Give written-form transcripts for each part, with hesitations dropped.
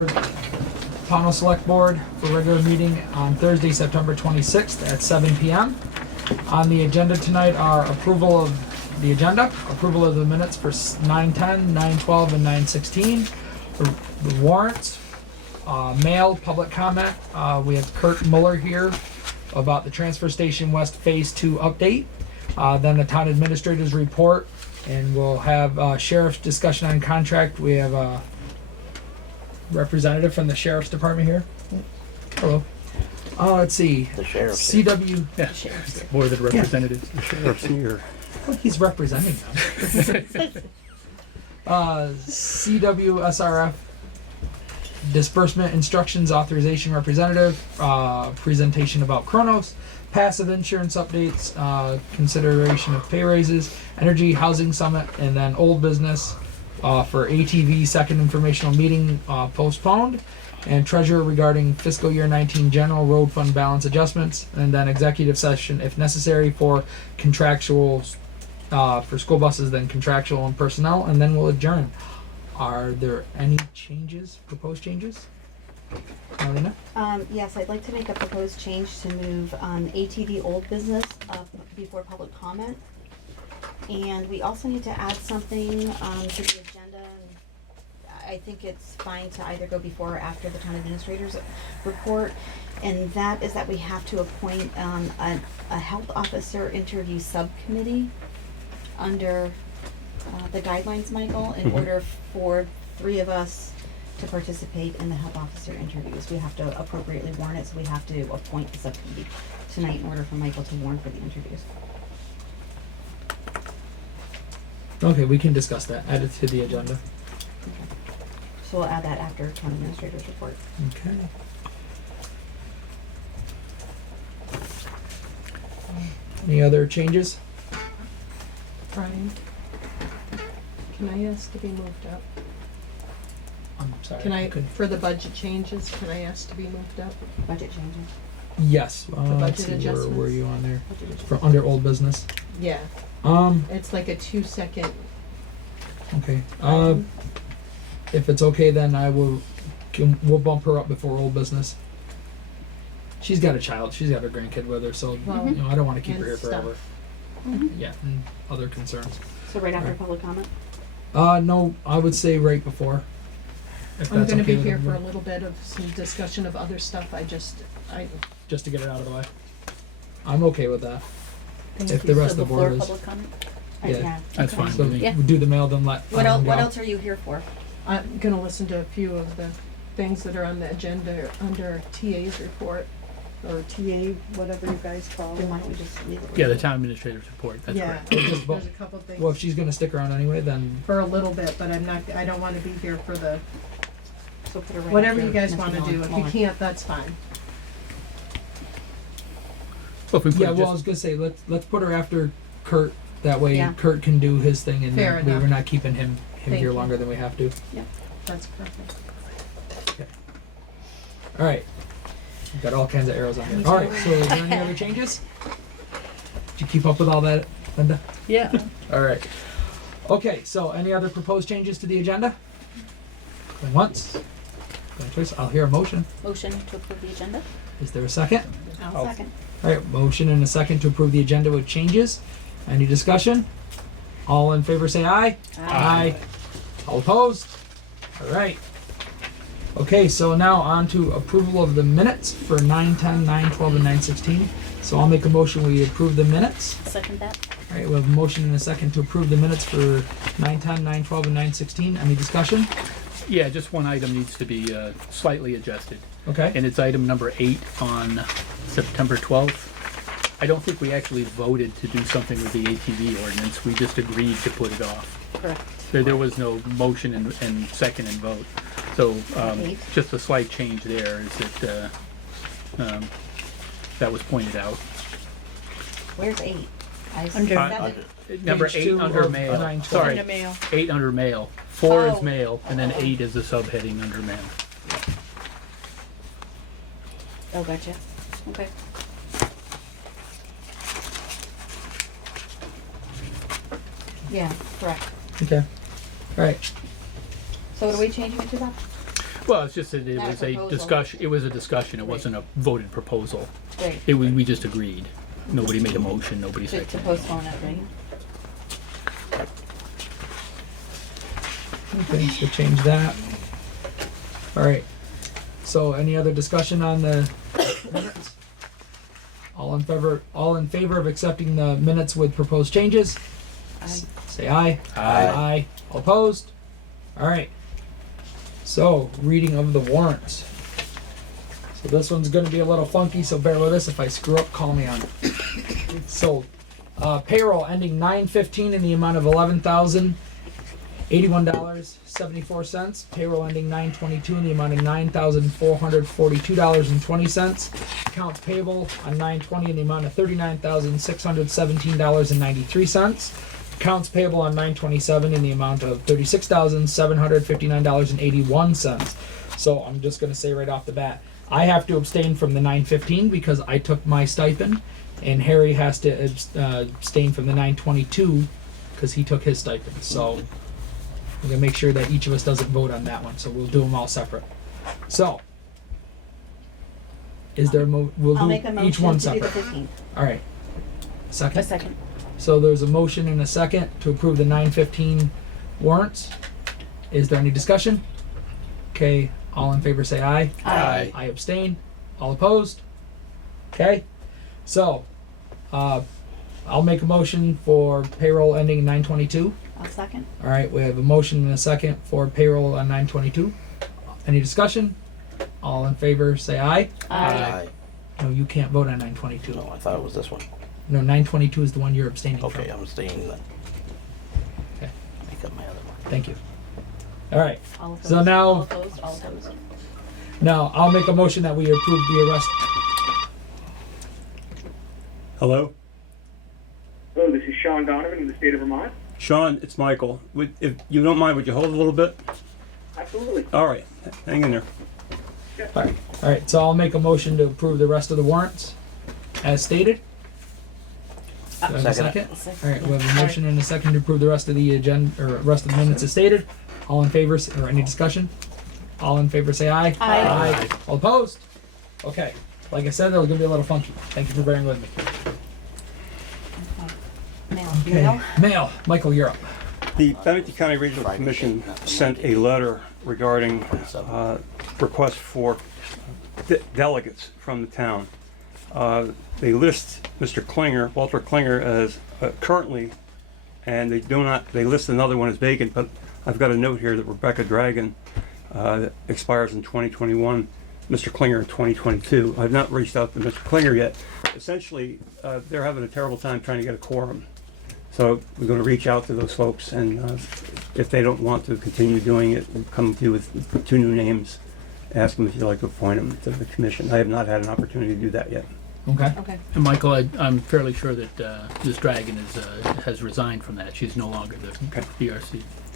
Pownal Select Board for regular meeting on Thursday, September 26th at 7 p.m. On the agenda tonight are approval of the agenda, approval of the minutes for 9:10, 9:12, and 9:16, the warrants, mail, public comment. We have Kurt Muller here about the Transfer Station West Phase 2 update. Then the Town Administrator's report, and we'll have Sheriff's discussion on contract. We have a representative from the Sheriff's Department here. Hello. Let's see. The sheriff. CW. Yeah, Board of Representatives. The sheriff's here. Well, he's representing them. CWSRF disbursement instructions authorization representative. Presentation about Kronos. Passive insurance updates. Consideration of pay raises. Energy housing summit, and then old business. For ATV second informational meeting postponed, and treasurer regarding fiscal year 19 general road fund balance adjustments, and then executive session if necessary for contractual for school buses, then contractual and personnel, and then we'll adjourn. Are there any changes, proposed changes? Marlena? Yes, I'd like to make a proposed change to move ATV old business up before public comment. And we also need to add something to the agenda. I think it's fine to either go before or after the town administrator's report. And that is that we have to appoint a health officer interview subcommittee under the guidelines, Michael, in order for 3 of us to participate in the health officer interviews. We have to appropriately warn it, so we have to appoint the subcommittee tonight in order for Michael to warn for the interviews. Okay, we can discuss that. Add it to the agenda. Okay. So we'll add that after town administrator's report. Okay. Any other changes? Brian, can I ask to be moved up? I'm sorry. Can I, could- for the budget changes, can I ask to be moved up? Budget changes. Yes. budget Let's see, where were adjustments? you on there? Budget adjustments. For under old business. Yeah, it's like a 2-second. Okay. If it's okay, then we'll bump her up before old business. She's got a child. She's got her grandkid with her, so Well, I don't want to keep her and here stuff. forever. Yeah, and other concerns. So right after Right. public comment? No, I would say right before. If I'm that's gonna okay be with here for a everyone. little bit of some discussion of other stuff. Just to get it out of the way. I'm okay with that. Thank If you. the rest So of the board before is. public comment? Yeah. That's fine So with me. Yeah. we do the mail, then let. What else, go. what else are you here for? I'm gonna listen to a few of the things that are on the agenda under TA's report, or TA, whatever you guys call Then why it. don't we just leave it? Yeah, the town administrator's report, that's Yeah, correct. Just there's a couple things. Well, if she's gonna stick around anyway, then For a little bit, but I don't wanna be here for the, So put it right whatever after you guys Mr. wanna Muller. do. If you Muller. can't, that's fine. Well, if we put yeah. it Well, I was just, gonna say let's put her after Kurt. That way, Yeah. Kurt can do his thing, and Fair we're enough. not keeping him Thank here you. longer than we have to. That's perfect. All right. We've got all kinds of arrows on Me there. All right. too. So, is there any other changes? Did you keep up with all that, Linda? Yeah. All right. Okay. So, any other proposed changes to the agenda? Going once. Going twice. I'll hear a motion. Motion to approve the agenda? Is there a second? I'll second. All right. Motion and a second to approve the agenda with changes. Any discussion? All in favor, say aye. Aye. All opposed? All right. Okay, so now on to approval of the minutes for 9:10, 9:12, and 9:16. So I'll make a motion, we approve the minutes. Second that? All right, we have a motion and a second to approve the minutes for 9:10, 9:12, and 9:16. Any discussion? yeah, just one item needs to be slightly adjusted. Okay. And it's item number 8 on September 12th. I don't think we actually voted to do something with the ATV ordinance. We just agreed to put it off. Correct. There was no motion and second and vote. So Eight. just a slight change there is that that was pointed out. Where's 8? Under Seven. Number Page 8 two under of mail. 912. Sorry, Under mail. 8 under mail. 4 is Oh. mail, and then 8 is the subheading under mail. Oh, gotcha. Okay. Yeah, correct. Okay. All right. So what are we changing it to that? Well, it's just that it Not a was a proposal. discussion, it was a discussion, it Right. wasn't a voted proposal. Right. We just agreed. Nobody made a motion, nobody To seconded. postpone it, right? Okay, so change that. All right. So any other discussion on the minutes? All in favor of accepting the minutes with proposed changes? Aye. Say aye. Aye. All opposed? All right. So, reading of the warrants. So this one's gonna be a little funky, so bear with us. If I screw up, call me on it. So, payroll ending 9/15 in the amount of $11,081.74. Payroll ending 9/22 in the amount of $9,442.20. Accounts payable on 9/20 in the amount of $39,617.93. Accounts payable on 9/27 in the amount of $36,759.81. So I'm just going to say right off the bat, I have to abstain from the 9/15 because I took my stipend, and Harry has to abstain from the 9/22 because he took his stipend. So we're going to make sure that each of us doesn't vote on that one. So we'll do them all separate. So is there we'll I'll do make a each one motion to do the separate. 15th. All right. Second. A second. So there's a motion and a second to approve the 9/15 warrants. Is there any discussion? Okay, all in favor say aye. Aye. I abstain. All opposed? Okay. So, I'll make a motion for payroll ending 9/22. I'll second. All right, we have a motion and a second for payroll on 9/22. Any discussion? All in favor say aye. Aye. No, you can't vote on 9/22. No, I thought it was this one. No, 9/22 is the one you're abstaining from. Okay, I'm staying then. Okay. Make up my other one. Thank you. All right. All opposed. So now- All opposed. All opposed. Now, I'll make a motion that we approve the arrest. Hello? Hello, this is Sean Donovan in the state of Vermont. Sean, it's Michael. If you don't mind, would you hold a little bit? Absolutely. All right, hang in there. All right. So I'll make a motion to approve the rest of the warrants as stated. Do I have a Second. second? All right, we have a motion and a second to approve the rest of the agenda, or rest of the minutes as stated. All in favor, or any discussion? All in favor, say aye. Aye. All opposed? Okay. Like I said, that was gonna be a little funky. Thank you for bearing with me. Mail. Okay. Mail. Mail. Michael, you're up. The Bennington County Regional Commission sent a letter regarding requests for delegates from the town. They list Mr. Klinger, Walter Klinger, as currently, and they list another one as vacant, but I've got a note here that Rebecca Dragon expires in 2021, Mr. Klinger in 2022. I've not reached out to Mr. Klinger yet. Essentially, they're having a terrible time trying to get a quorum. So we're going to reach out to those folks, and if they don't want to continue doing it, we'll come to you with 2 new names, ask them if you'd like to appoint them to the commission. I have not had an opportunity to do that yet. Okay. Okay. And Michael, I'm fairly sure that Ms. Dragon has resigned from that. She's no longer the Okay.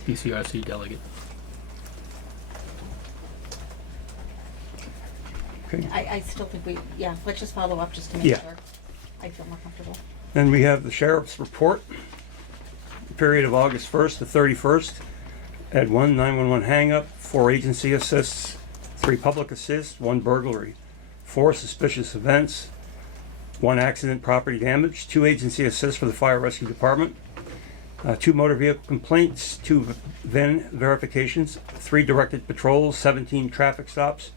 BCRC delegate. Okay. I still think let's just follow up just to make Yeah. sure. I feel more comfortable. Then we have the sheriff's report, period of August 1st to 31st. At 1 911 hang-up, 4 agency assists, 3 public assists, 1 burglary, 4 suspicious events, 1 accident property damage, 2 agency assists for the fire rescue department, 2 motor vehicle complaints, 2 VIN verifications, 3 directed patrols, 17 traffic stops,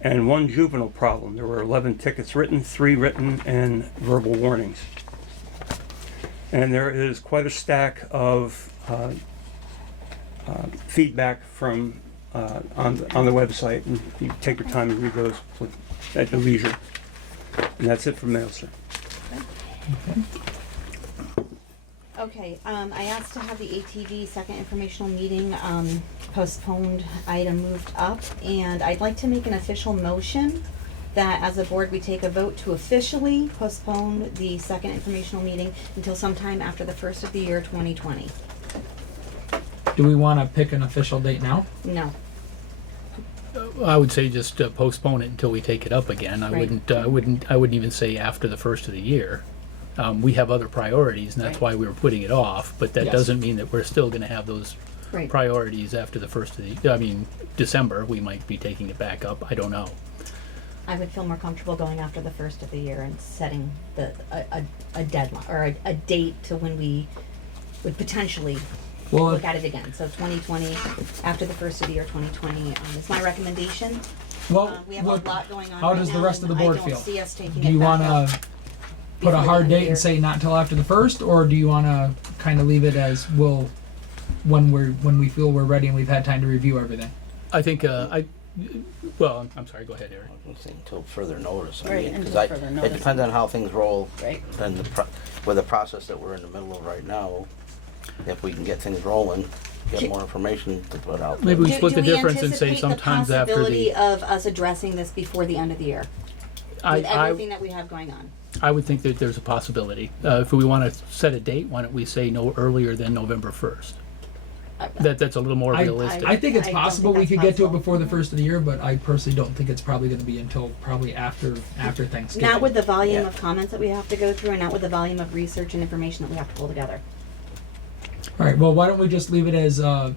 and 1 juvenile problem. There were 11 tickets written, 3 written, and verbal warnings. And there is quite a stack of feedback from on the website, and you take your time and read those at your leisure. And that's it for mail, sir. Okay, I asked to have the ATV second informational meeting postponed item moved up, and I'd like to make an official motion that as a board we take a vote to officially postpone the second informational meeting until sometime after the first of the year 2020. Do we want to pick an official date now? No. I would say just postpone it until we take it up again. I Right. wouldn't even say after the first of the year. We have other priorities, and that's Right. why we were putting it off. But that Yes. doesn't mean that we're still going to have those Right. priorities after the first of December, we might be taking it back up. I don't know. I would feel more comfortable going after the first of the year and setting a deadline or a date to when we would potentially Well, look at it again. So 2020, after the first of the year, 2020 is my recommendation. well, We have a lot going on how right does the now, rest of the and board I don't feel? see us taking Do it you back want up to put a before the hard end of the date year. and say not until after the first, or do you want to kind of leave it as when we feel we're ready and we've had time to review everything? I think I'm sorry. Go ahead, Eric. I was saying until further notice. I Right, mean, 'cause until further it notice. depends on how things roll. Right. And with the process that we're in the middle of right now, if we can get things rolling, get more information to put out. Maybe we there. split the difference and say anticipate sometimes the after possibility the. of us addressing this before the end of the year with everything that we have going on? I would think that there's a possibility. If we want to set a date, why don't we say no earlier than November 1st? That's a little more realistic. I think it's I don't possible think we that's could get to it possible. before the first of the year, but I personally don't think it's probably going to be until probably after Thanksgiving. Not with the volume Yeah. of comments that we have to go through, and not with the volume of research and information that we have to pull together. All right. Well, why don't we just leave it as we'll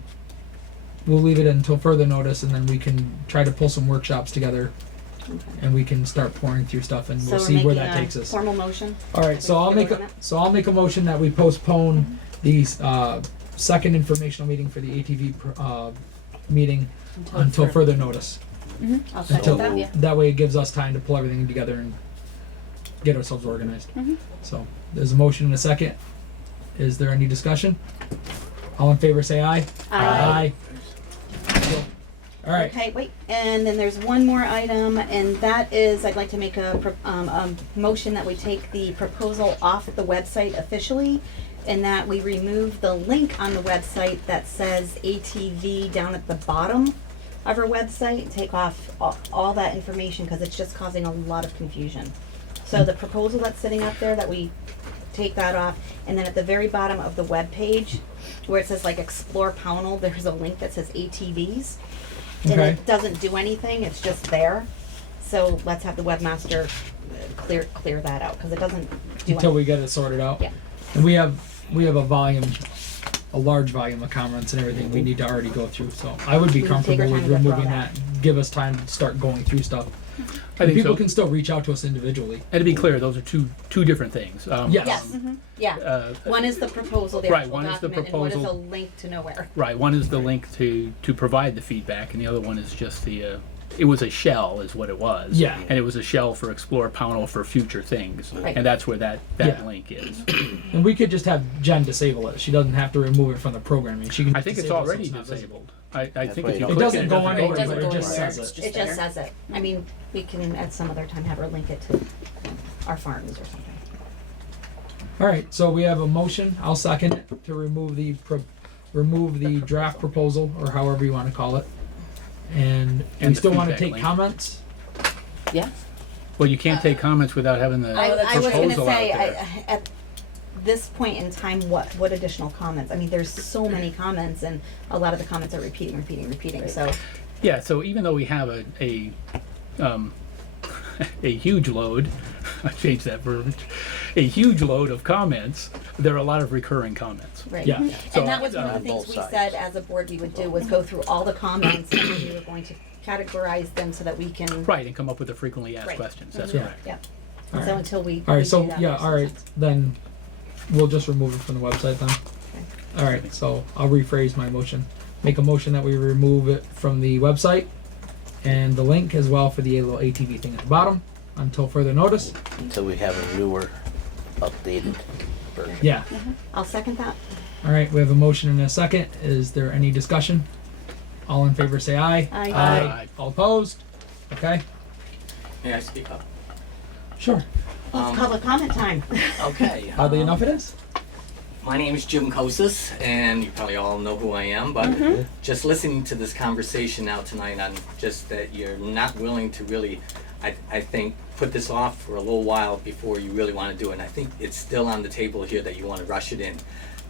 leave it until further notice, and then we can try to pull some workshops together, Okay. and we can start pouring through stuff, and So we'll we're see making where that a takes us. formal motion. All right. So I'll make a motion that we postpone the second informational meeting for the ATV meeting until further notice. I'll Until second that. Yeah. that way, it gives us time to pull everything together and get ourselves organized. So there's a motion and a second. Is there any discussion? All in favor, say aye. Aye. Cool. All right. Okay, wait, and then there's one more item, and that is, I'd like to make a motion that we take the proposal off the website officially, and that we remove the link on the website that says ATV down at the bottom of our website, take off all that information, because it's just causing a lot of confusion. So the proposal that's sitting up there, that we take that off, and then at the very bottom of the web page, where it says like Explore Pownal, there's a link that says ATVs. And Okay. it doesn't do anything, it's just there. So let's have the webmaster clear that out, because it doesn't do Until anything. we get it sorted out. Yeah. And we have a large volume of comments and everything we need to already go through. So I would be We can take our comfortable with time to go through all removing that. that. Give us time to start going through stuff. I think People so. can still reach out to us individually. And to be clear, those are two different things. Yes. Yes, yeah. One is the proposal, the Right, actual one is the document, and one is a proposal. link to nowhere. Right. One is the link to provide the feedback, and the other one is just the. It was a shell, is what it was. Yeah. And it was a shell for Explore Pownal for future things, Right. and that's where that Yeah. link is. And we could just have Jen disable it. She doesn't have to remove it from the programming. She can. I think it's disable it so already not visible. disabled. I think why if you you don't- click It doesn't it go doesn't anywhere, doesn't but go it just anywhere. says It's it. just It just there. says it. I mean, we can at some other time have her link it to our farms or something. All right. So we have a motion. I'll second it to remove the draft proposal, or however you want to call it. And we And the still want to feedback take link. comments. Yeah. Well, you can't take comments without having the I was gonna proposal say, out there. at this point in time, what additional comments? I mean, there's so many comments, and a lot of the comments are repeating, so. Yeah, so even though we have a huge load, I changed that verbiage, a huge load of comments, there are a lot of recurring comments. Right. Yeah. So, And that was one of on the things both we sides. said as a board we would do, was go through all the comments, and we were going to categorize them so that we can. Right, and come up with the frequently asked Right. questions, that's Yeah. correct. Yep. All So right. until we. All we right. do So that, yeah. there's All right. some- Then we'll just remove it from the website then. All right. So I'll rephrase my motion. Make a motion that we remove it from the website, and the link as well for the little ATV thing at the bottom until further notice. Until we have a newer, updated version. Yeah. I'll second that. All right. We have a motion and a second. Is there any discussion? All in favor, say aye. Aye. Aye. All opposed? Okay. May I speak up? Sure. It's public comment time. Okay. Oddly enough, it is. My name is Jim Kosis, and you probably all know who I am, but just listening to this conversation now tonight on just that you're not willing to really, I think, put this off for a little while before you really want to do it. And I think it's still on the table here that you want to rush it in.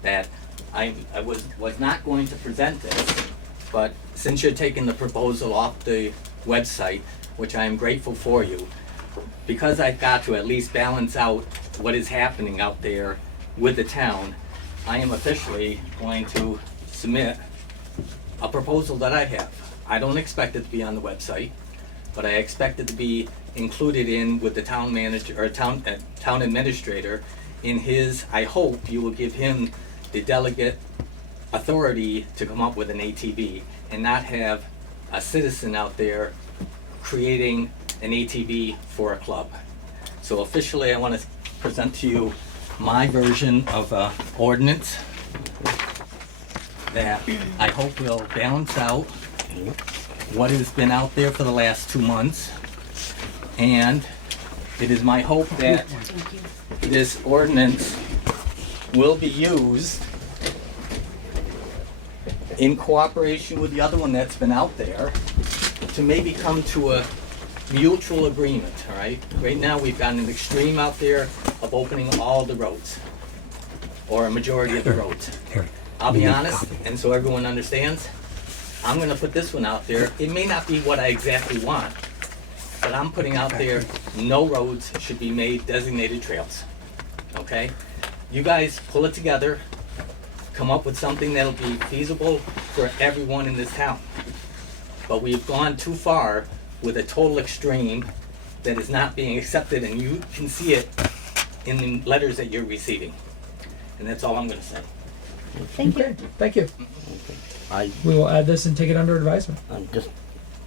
That I was not going to present this, but since you're taking the proposal off the website, which I am grateful for you, because I've got to at least balance out what is happening out there with the town, I am officially going to submit a proposal that I have. I don't expect it to be on the website, but I expect it to be included in with the town manager or town administrator in his. I hope you will give him the delegate authority to come up with an ATV and not have a citizen out there creating an ATV for a club. So officially, I want to present to you my version of ordinance that I hope will balance out what has been out there for the last 2 months. And it is my hope that this ordinance will be used in cooperation with the other one that's been out there to maybe come to a mutual agreement, all right? Right now, we've got an extreme out there of opening all the roads, or a majority of the roads. I'll be honest, and so everyone understands, I'm gonna put this one out there. It may not be what I exactly want, but I'm putting out there, no roads should be made designated trails, okay? You guys pull it together, come up with something that'll be feasible for everyone in this town. But we've gone too far with a total extreme that is not being accepted, and you can see it in the letters that you're receiving. And that's all I'm gonna say. Thank you. Okay, thank you. I We will add this and take it under advisement. just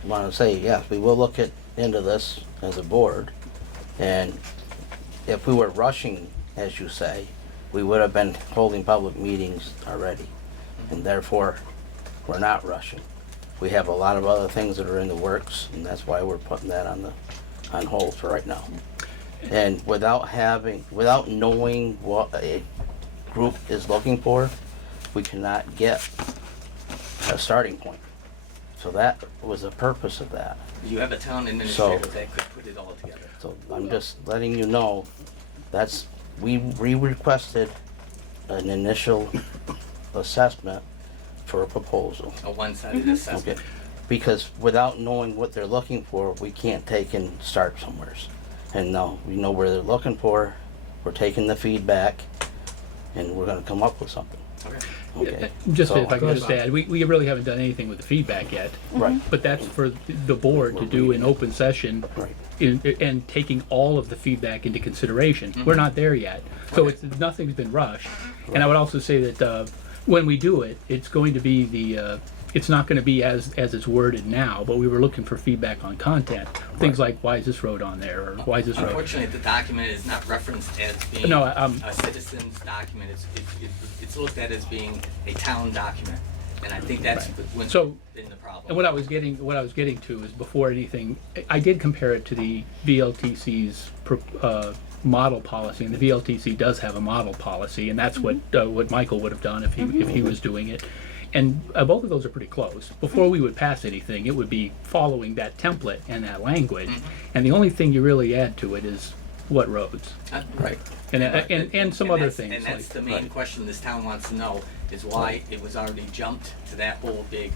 want to say, yes, we will look into this as a board. And if we were rushing, as you say, we would have been holding public meetings already. And therefore, we're not rushing. We have a lot of other things that are in the works, and that's why we're putting that on hold for right now. And without knowing what a group is looking for, we cannot get a starting point. So that was the purpose of that. You have a town administrator that could put it all together. So I'm just letting you know, we requested an initial assessment for a proposal. A one-sided assessment. Okay, because without knowing what they're looking for, we can't take and start somewhere. And no, we know where they're looking for, we're taking the feedback, and we're gonna come up with something. Okay. Just So- if I could just add, we really haven't done anything with the feedback yet, Right, but that's for the board to do in open session right. and taking all of the feedback into consideration. We're not there yet, so nothing's been rushed. And I would also say that when we do it, it's going to be it's not going to be as it's worded now, but we were looking for feedback on content. Things like, why is this road on there, or why is this road? Unfortunately, the document is not referenced as being No, a citizen's document. It's looked at as being a town document, and I think that's what's So- been the problem. And what I was getting to is, before anything, I did compare it to the VLTC's model policy, and the VLTC does have a model policy, and that's what Michael would have done if he was doing it. And both of those are pretty close. Before we would pass anything, it would be following that template and that language. And the only thing you really add to it is what roads, Right. and some other things. And that's like, the main question this town wants to know, is why it was already jumped to that whole big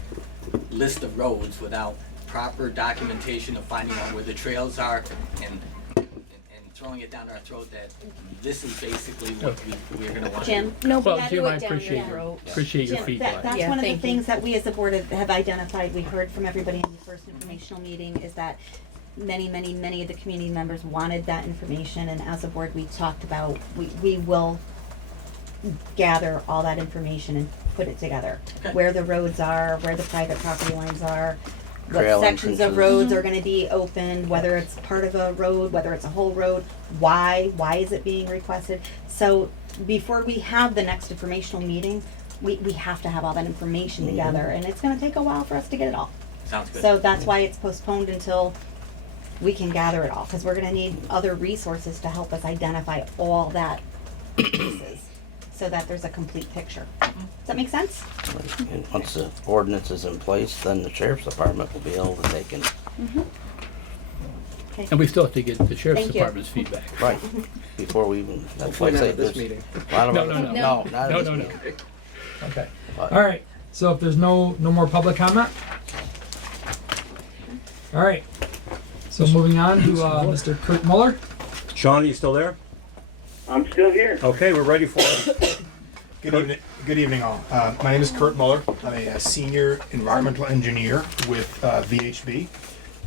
list of roads without proper documentation of finding out where the trails are and throwing it down our throat that this is basically what we're gonna want to do. Jim, no, Well, we gotta Jim, do I it down appreciate your your appreciate your Jim, feedback. that's Yeah, one of the thank you. things that we as a board have identified. We heard from everybody in the first informational meeting is that many of the community members wanted that information, and as a board, we talked about, we will gather all that information and put it together. Okay. Where the roads are, where the private property lines are, what Trail sections of entrances. roads are gonna be opened, whether it's part of a road, whether it's a whole road, why is it being requested? So before we have the next informational meeting, we have to have all that information together, and it's gonna take a while for us to get it all. Sounds good. So that's why it's postponed until we can gather it all, cause we're gonna need other resources to help us identify all that pieces, so that there's a complete picture. Does that make sense? Right. And once the ordinance is in place, then the sheriff's department will be able to take and, Okay. And we still have to get the sheriff's Thank you. department's feedback. right, before we even, that's Hopefully why I not say at this there's meeting. a lot of No, other- no, no. No, not at No, this no, no. meeting. Okay. But- All right. So if there's no more public comment. All right. So moving on to Mr. Kurt Muller. Sean, are you still there? I'm still here. Okay, we're ready for it. Good evening, Good evening, all. My name is Kurt Muller. I'm a senior environmental engineer with VHB.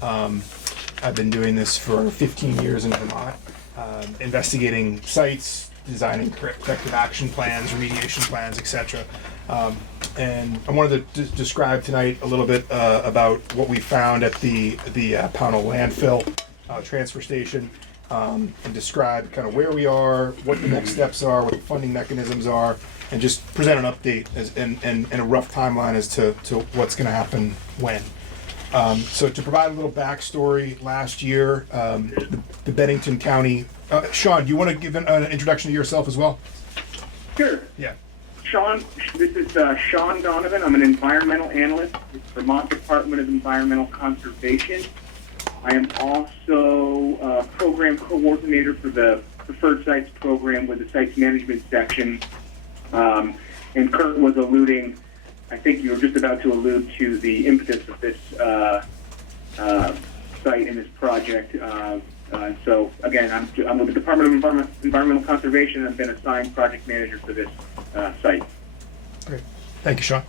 I've been doing this for 15 years in Vermont, investigating sites, designing corrective action plans, remediation plans, etc. And I wanted to describe tonight a little bit about what we found at the Pownal landfill transfer station, and describe kind of where we are, what the next steps are, what the funding mechanisms are, and just present an update and a rough timeline as to what's going to happen when. So to provide a little backstory, last year, the Bennington County, Sean, do you want to give an introduction to yourself as well? Sure. Yeah. Sean, this is Sean Donovan. I'm an environmental analyst with the Vermont Department of Environmental Conservation. I am also a program coordinator for the Preferred Sites program with the Sites Management section. And Kurt was alluding, I think you were just about to allude to the impetus of this site and this project. So again, I'm with the Department of Environmental Conservation and I've been assigned project manager for this site. Great. Thank you, Sean.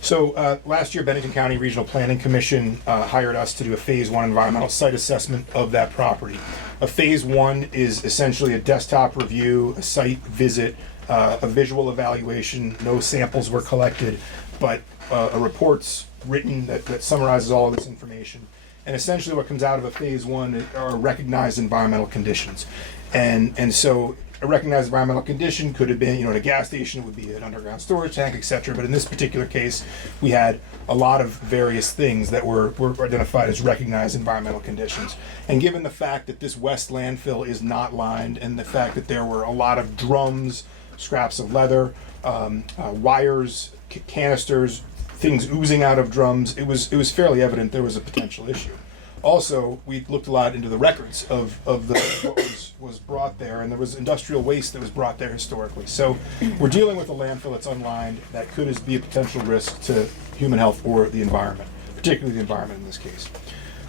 So last year, Bennington County Regional Planning Commission hired us to do a Phase 1 environmental site assessment of that property. A Phase 1 is essentially a desktop review, a site visit, a visual evaluation. No samples were collected, but a report's written that summarizes all of this information. And essentially what comes out of a Phase 1 are recognized environmental conditions. And so a recognized environmental condition could have been, at a gas station, it would be an underground storage tank, etc. But in this particular case, we had a lot of various things that were identified as recognized environmental conditions. And given the fact that this west landfill is not lined, and the fact that there were a lot of drums, scraps of leather, wires, canisters, things oozing out of drums, it was fairly evident there was a potential issue. Also, we looked a lot into the records of what was brought there, and there was industrial waste that was brought there historically. So we're dealing with a landfill that's unlined that could be a potential risk to human health or the environment, particularly the environment in this case.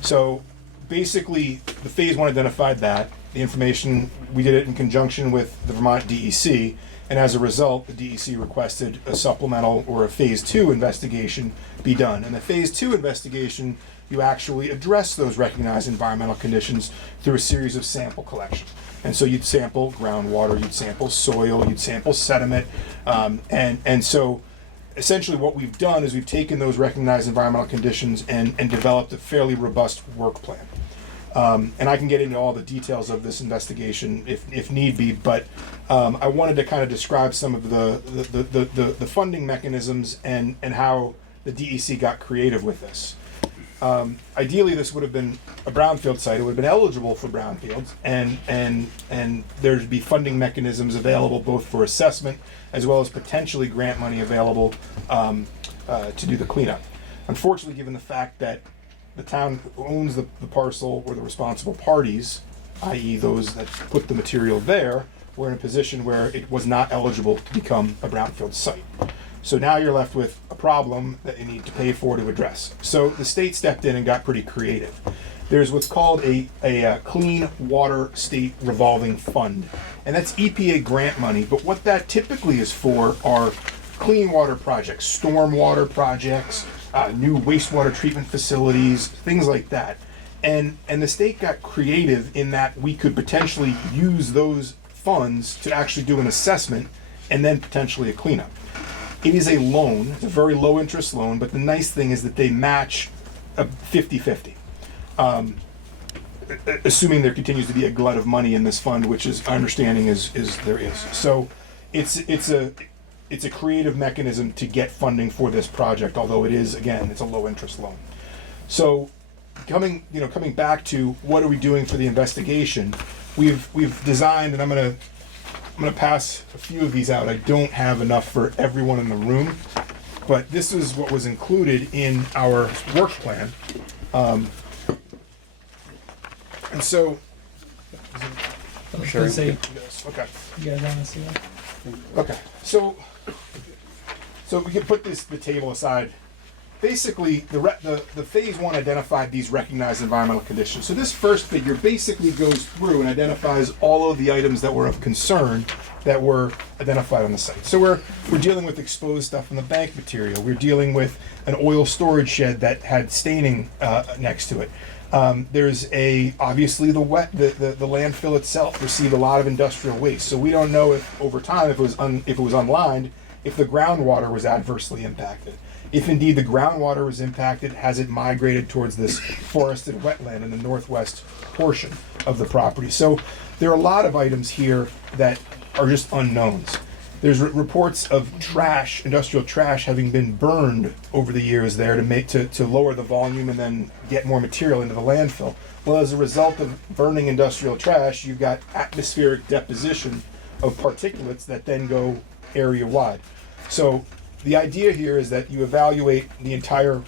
So basically, the Phase 1 identified that. The information, we did it in conjunction with the Vermont DEC, and as a result, the DEC requested a supplemental or a Phase 2 investigation be done. And the Phase 2 investigation, you actually address those recognized environmental conditions through a series of sample collection. And so you'd sample groundwater, you'd sample soil, you'd sample sediment, and so essentially what we've done is we've taken those recognized environmental conditions and developed a fairly robust work plan. And I can get into all the details of this investigation if need be, but I wanted to kind of describe some of the funding mechanisms and how the DEC got creative with this. Ideally, this would have been a brownfield site. It would have been eligible for brownfields, and there'd be funding mechanisms available both for assessment as well as potentially grant money available to do the cleanup. Unfortunately, given the fact that the town who owns the parcel or the responsible parties, i.e. those that put the material there, were in a position where it was not eligible to become a brownfield site. So now you're left with a problem that you need to pay for to address. So the state stepped in and got pretty creative. There's what's called a Clean Water State Revolving Fund, and that's EPA grant money, but what that typically is for are clean water projects, stormwater projects, new wastewater treatment facilities, things like that. And the state got creative in that we could potentially use those funds to actually do an assessment and then potentially a cleanup. It is a loan, it's a very low interest loan, but the nice thing is that they match a 50-50. Assuming there continues to be a glut of money in this fund, which is our understanding is there is. So it's a creative mechanism to get funding for this project, although it is, again, it's a low interest loan. So coming back to what are we doing for the investigation, we've designed, and I'm gonna pass a few of these out. I don't have enough for everyone in the room, but this is what was included in our work plan. And so, Let's say, okay. you guys want to see that? Okay, so we can put the table aside basically, the phase one identified these recognized environmental conditions. So this first figure basically goes through and identifies all of the items that were of concern that were identified on the site. So we're dealing with exposed stuff in the bank material. We're dealing with an oil storage shed that had staining next to it. There's obviously the landfill itself received a lot of industrial waste. So we don't know if over time, if it was unlined, if the groundwater was adversely impacted. If indeed the groundwater was impacted, has it migrated towards this forested wetland in the northwest portion of the property? So there are a lot of items here that are just unknowns. There's reports of trash, industrial trash, having been burned over the years there to lower the volume and then get more material into the landfill. Well, as a result of burning industrial trash, you've got atmospheric deposition of particulates that then go area wide. So the idea here is that you evaluate the entire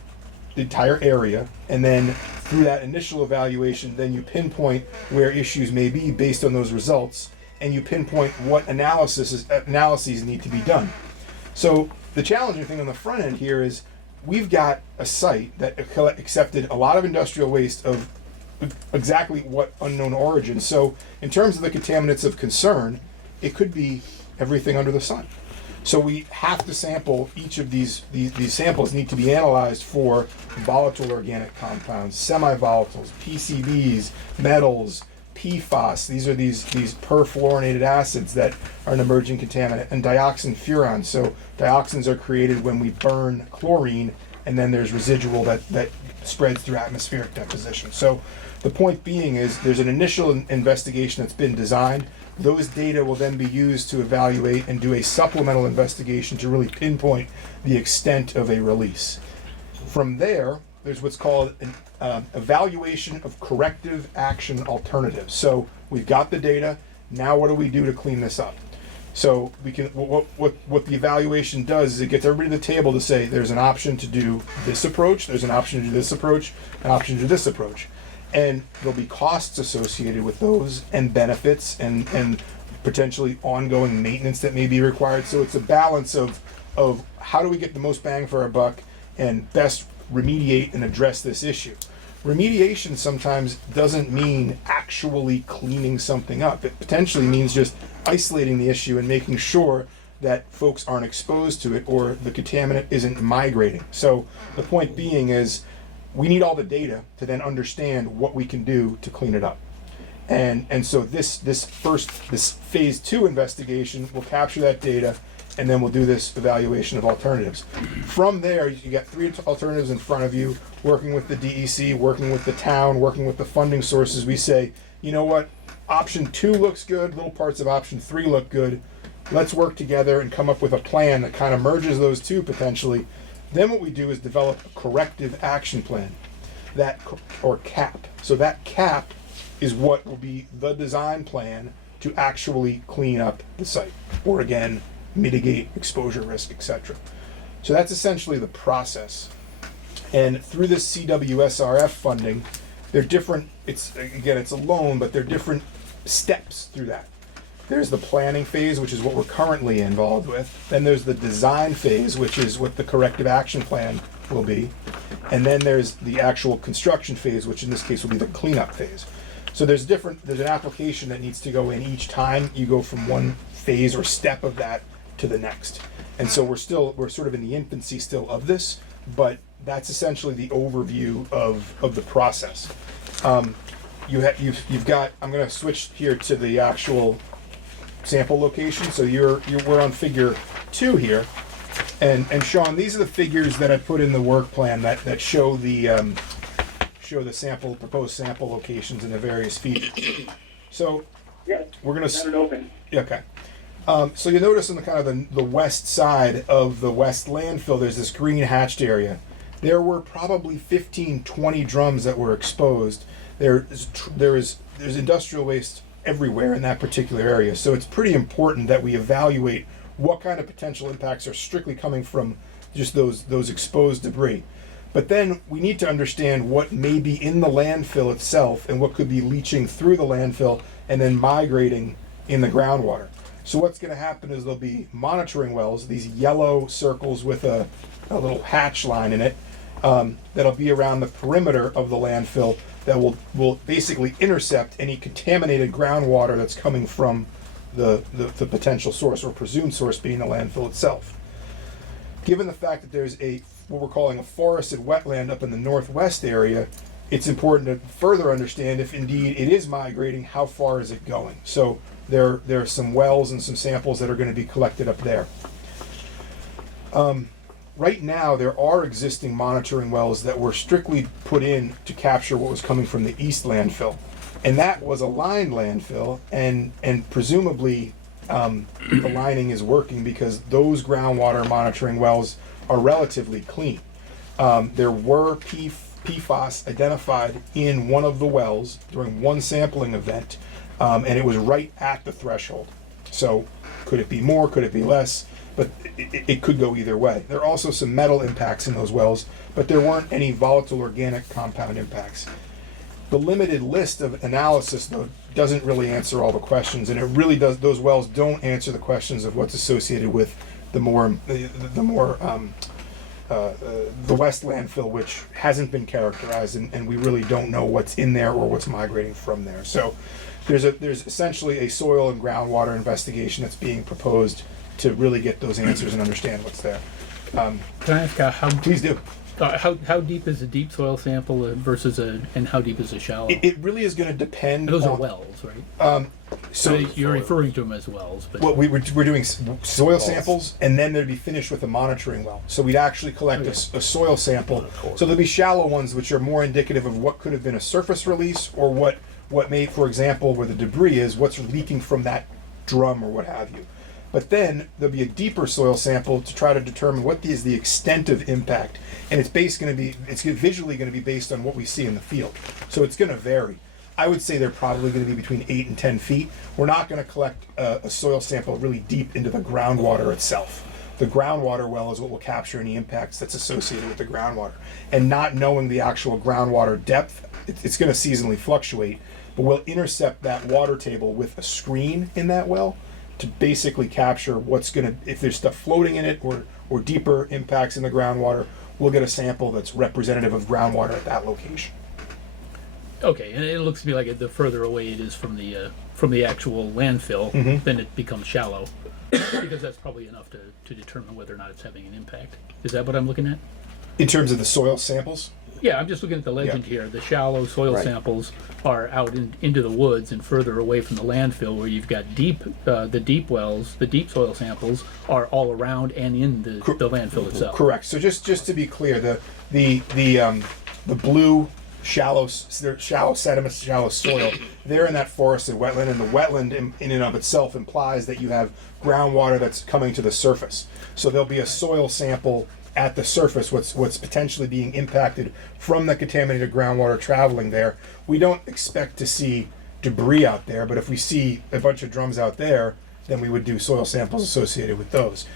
area, and then through that initial evaluation, then you pinpoint where issues may be based on those results, and you pinpoint what analyses need to be done. So the challenging thing on the front end here is we've got a site that accepted a lot of industrial waste of exactly what unknown origin. So in terms of the contaminants of concern, it could be everything under the sun. So we have to sample each of these samples need to be analyzed for volatile organic compounds, semi-volatiles, PCBs, metals, PFAS. These are these perfluorinated acids that are an emerging contaminant, and dioxin furans. So dioxins are created when we burn chlorine, and then there's residual that spreads through atmospheric deposition. So the point being is there's an initial investigation that's been designed. Those data will then be used to evaluate and do a supplemental investigation to really pinpoint the extent of a release. From there, there's what's called an evaluation of corrective action alternatives. So we've got the data, now what do we do to clean this up? So we can what the evaluation does is it gets everybody to the table to say there's an option to do this approach, there's an option to do this approach, an option to do this approach. And there'll be costs associated with those, and benefits, and potentially ongoing maintenance that may be required. So it's a balance of how do we get the most bang for our buck and best remediate and address this issue. Remediation sometimes doesn't mean actually cleaning something up. It potentially means just isolating the issue and making sure that folks aren't exposed to it or the contaminant isn't migrating. So the point being is, we need all the data to then understand what we can do to clean it up. And so this phase two investigation will capture that data, and then we'll do this evaluation of alternatives. From there, you got 3 alternatives in front of you, working with the DEC, working with the town, working with the funding sources. We say, you know what, option 2 looks good, little parts of option 3 look good. Let's work together and come up with a plan that kind of merges those two potentially. Then what we do is develop a corrective action plan, or CAP. So that CAP is what will be the design plan to actually clean up the site, or again, mitigate exposure risk, etc. So that's essentially the process. And through this CWSRF funding, they're different. It's a loan, but there are different steps through that. There's the planning phase, which is what we're currently involved with. Then there's the design phase, which is what the corrective action plan will be. And then there's the actual construction phase, which in this case will be the cleanup phase. So there's an application that needs to go in each time you go from one phase or step of that to the next. And so we're sort of in the infancy still of this, but that's essentially the overview of the process. You've got, I'm going to switch here to the actual sample location. So we're on figure 2 here, and Sean, these are the figures that I put in the work plan that show the proposed sample locations and the various features. So Yeah, we're gonna got it open. okay. So you notice on the kind of the west side of the west landfill, there's this green hatched area. There were probably 15-20 drums that were exposed. There's industrial waste everywhere in that particular area. So it's pretty important that we evaluate what kind of potential impacts are strictly coming from just those exposed debris. But then we need to understand what may be in the landfill itself and what could be leaching through the landfill and then migrating in the groundwater. So what's going to happen is there'll be monitoring wells, these yellow circles with a little hatch line in it, that'll be around the perimeter of the landfill that will basically intercept any contaminated groundwater that's coming from the potential source or presumed source being the landfill itself. Given the fact that there's what we're calling a forested wetland up in the northwest area, it's important to further understand if indeed it is migrating, how far is it going? So there are some wells and some samples that are going to be collected up there. Right now, there are existing monitoring wells that were strictly put in to capture what was coming from the east landfill. And that was a lined landfill, and presumably the lining is working because those groundwater monitoring wells are relatively clean. There were PFAS identified in one of the wells during one sampling event, and it was right at the threshold. So could it be more, could it be less? But it could go either way. There are also some metal impacts in those wells, but there weren't any volatile organic compound impacts. The limited list of analysis, though, doesn't really answer all the questions, and it really does. Those wells don't answer the questions of what's associated with the west landfill, which hasn't been characterized, and we really don't know what's in there or what's migrating from there. So there's essentially a soil and groundwater investigation that's being proposed to really get those answers and understand what's there. Can I ask how? Please do. How deep is a deep soil sample versus and how deep is a shallow? It really is going to depend. Those are on, wells, right? So you're referring to them as wells, but what we're doing soil samples, and then they'd be finished with a monitoring well. So we'd actually collect a soil sample. So there'll be shallow ones, which are more indicative of what could have been a surface release, or what may, for example, where the debris is, what's leaking from that drum or what have you. But then there'll be a deeper soil sample to try to determine what is the extent of impact, and it's visually going to be based on what we see in the field. So it's going to vary. I would say they're probably going to be between 8 and 10 feet. We're not going to collect a soil sample really deep into the groundwater itself. The groundwater well is what will capture any impacts that's associated with the groundwater. And not knowing the actual groundwater depth, it's going to seasonally fluctuate, but we'll intercept that water table with a screen in that well to basically capture if there's stuff floating in it or deeper impacts in the groundwater, we'll get a sample that's representative of groundwater at that location. okay, and it looks to me like the further away it is from the actual landfill, then it becomes shallow, because that's probably enough to determine whether or not it's having an impact. Is that what I'm looking at? In terms of the soil samples? Yeah, I'm just looking at the legend here. The shallow soil Right. samples are out into the woods and further away from the landfill, where you've got the deep wells. The deep soil samples are all around and in the landfill itself. Correct. So just to be clear, the blue shallow sediment, shallow soil, they're in that forested wetland, and the wetland in and of itself implies that you have groundwater that's coming to the surface. So there'll be a soil sample at the surface, what's potentially being impacted from the contaminated groundwater traveling there. We don't expect to see debris out there, but if we see a bunch of drums out there, then we would do soil samples associated with those.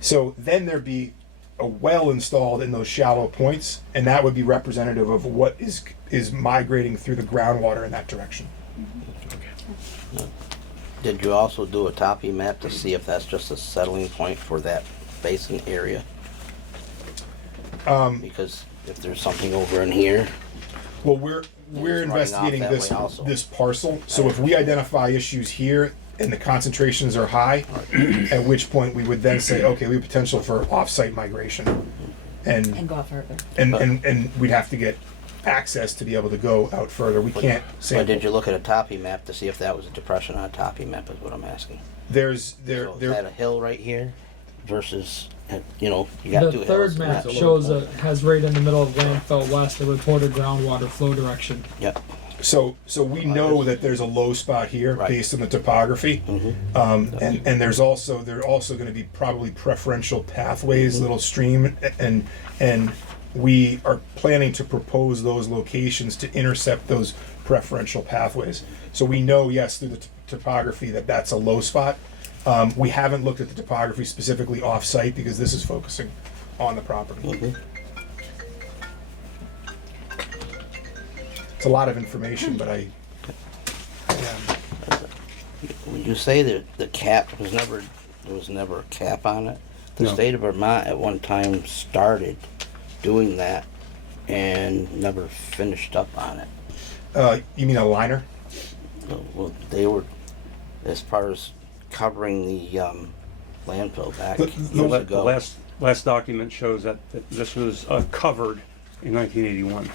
So then there'd be a well installed in those shallow points, and that would be representative of what is migrating through the groundwater in that direction. Did you also do a toppy map to see if that's just a settling point for that basin area? Because if there's something over in here, Well, we're running off investigating that this way also. this parcel. So if we identify issues here and the concentrations are high, at which point we would then say, okay, we have potential for off-site migration, and go further. and we'd have to get access to be able to go out further. We can't but sample. did you look at a toppy map to see if that was a depression on a toppy map is what I'm asking. There So is that a hill right here versus, you got The two hills. third map That's- shows has right in the middle of landfill west the reported groundwater flow direction. Yep. So we know that there's a low spot here Right. based on the topography, and there are also going to be probably preferential pathways, little stream, and we are planning to propose those locations to intercept those preferential pathways. So we know, yes, through the topography that that's a low spot. We haven't looked at the topography specifically off-site because this is focusing on the property. It's a lot of information, but When you say that the cap there was never a cap on it. The No. state of Vermont at one time started doing that and never finished up on it. You mean a liner? Well, they were, as far as covering the landfill back The years The ago. last document shows that this was covered in 1981.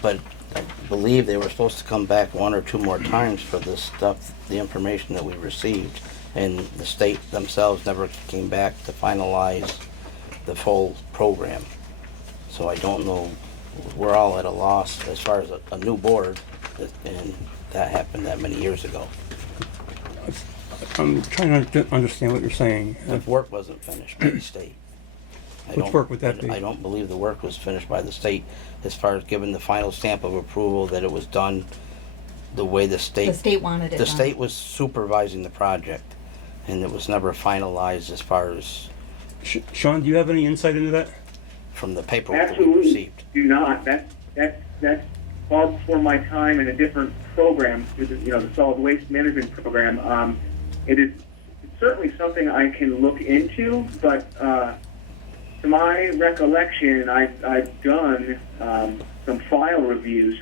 But I believe they were supposed to come back one or two more times for this stuff, the information that we received. And the state themselves never came back to finalize the full program. So I don't know, we're all at a loss as far as a new board, and that happened that many years ago. I'm trying to understand what you're saying. The work wasn't finished by the state. I Which don't- work would that be? I don't believe the work was finished by the state as far as giving the final stamp of approval that it was done the way the The state. state wanted it The done. state was supervising the project, and it was never finalized as far as Sean, do you have any insight into that? from the paperwork that we Absolutely received. do not. That's far before my time in a different program, the solid waste management program. It's certainly something I can look into, but to my recollection, I've done some file reviews,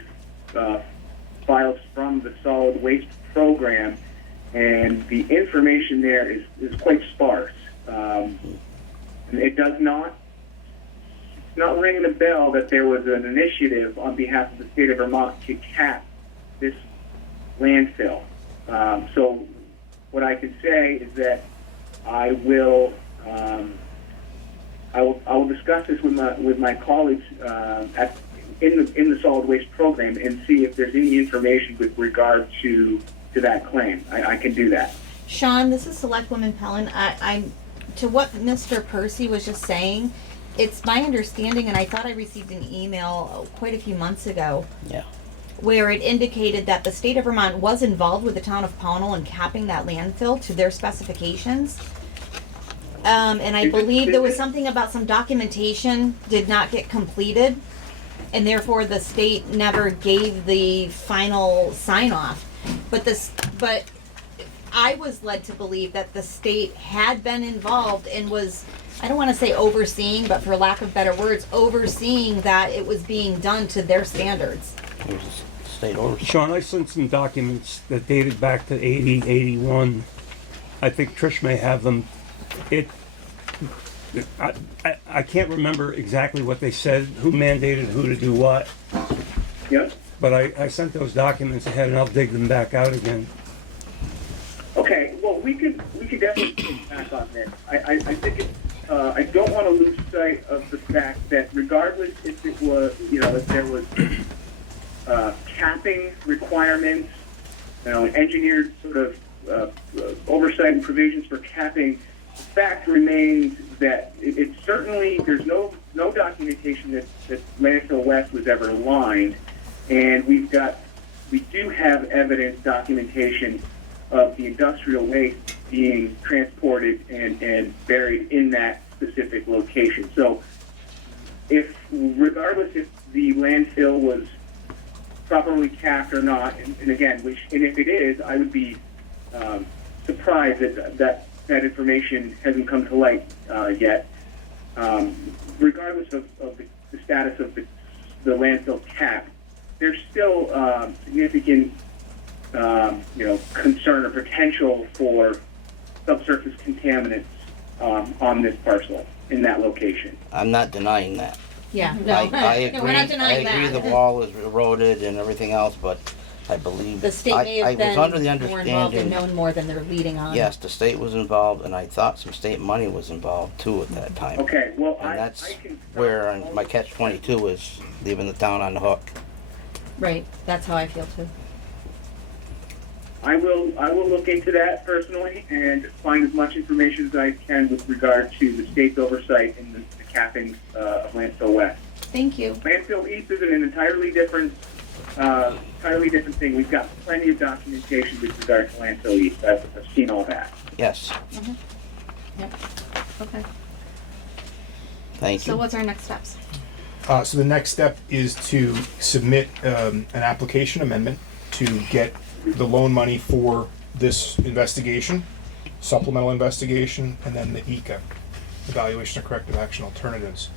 files from the solid waste program, and the information there is quite sparse. And it does not. It's not ringing a bell that there was an initiative on behalf of the state of Vermont to cap this landfill. So what I can say is that I will discuss this with my colleagues in the solid waste program and see if there's any information with regard to that claim. I can do that. Sean, this is Selectwoman Pellin. I'm to what Mr. Percy was just saying. It's my understanding, and I thought I received an email quite a few months ago Yeah. where it indicated that the state of Vermont was involved with the town of Pownal in capping that landfill to their specifications. And I believe there was something about some documentation did not get completed, and therefore the state never gave the final sign off. But I was led to believe that the state had been involved and was, I don't want to say overseeing, but for lack of better words, overseeing that it was being done to their standards. It was a state oversight. Sean, I sent some documents that dated back to 80, 81. I think Trish may have them. I can't remember exactly what they said, who mandated who to do what, Yep. but I sent those documents ahead and I'll dig them back out again. Okay, well, we could definitely get back on this. I think I don't want to lose sight of the fact that regardless if it was, if there was capping requirements, engineered sort of oversight and provisions for capping, the fact remains that it certainly, there's no documentation that Landfill West was ever lined, and we do have evidence, documentation of the industrial waste being transported and buried in that specific location. So regardless if the landfill was properly capped or not, and again, and if it is, I would be surprised that information hasn't come to light yet. Regardless of the status of the landfill cap, there's still significant concern or potential for subsurface contaminants on this parcel in that location. I'm not denying that. Yeah, I agree. no, we're not denying I agree that. the wall is eroded and everything else, but I believe. The state may have I was under the been more involved and understanding. known more than they're leading on. Yes, the state was involved, and I thought some state money was involved too at that time. Okay, well, And I that's can where my catch-22 is, leaving the town on the hook. Right, that's how I feel too. I will look into that personally and find as much information as I can with regard to the state's oversight in the capping of Landfill West. Thank you. Landfill East is an entirely different thing. We've got plenty of documentation with regard to Landfill East. I've seen all that. Yes, Yep. Okay. thank So you. what's our next steps? So the next step is to submit an application amendment to get the loan money for this investigation, supplemental investigation, and then the ECA, Evaluation of Corrective Action Alternatives.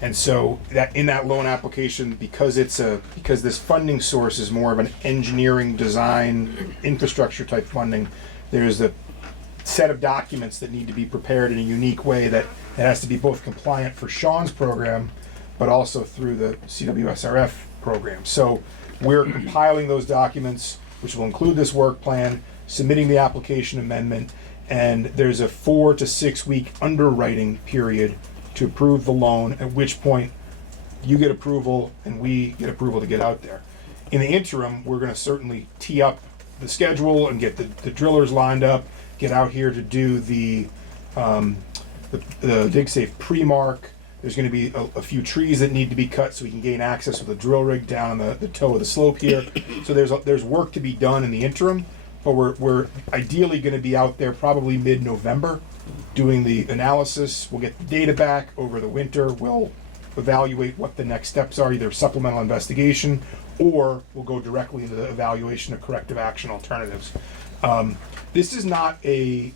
And so that in that loan application, because this funding source is more of an engineering design infrastructure type funding, there's a set of documents that need to be prepared in a unique way that has to be both compliant for Sean's program, but also through the CWSRF program. So we're compiling those documents, which will include this work plan, submitting the application amendment, and there's a 4 to 6 week underwriting period to approve the loan, at which point you get approval and we get approval to get out there. In the interim, we're going to certainly tee up the schedule and get the drillers lined up, get out here to do the DigSafe pre-mark. There's going to be a few trees that need to be cut so we can gain access with a drill rig down the toe of the slope here. So there's work to be done in the interim, but we're ideally going to be out there probably mid-November doing the analysis. We'll get the data back over the winter. We'll evaluate what the next steps are, either supplemental investigation or we'll go directly into the evaluation of corrective action alternatives. This is not a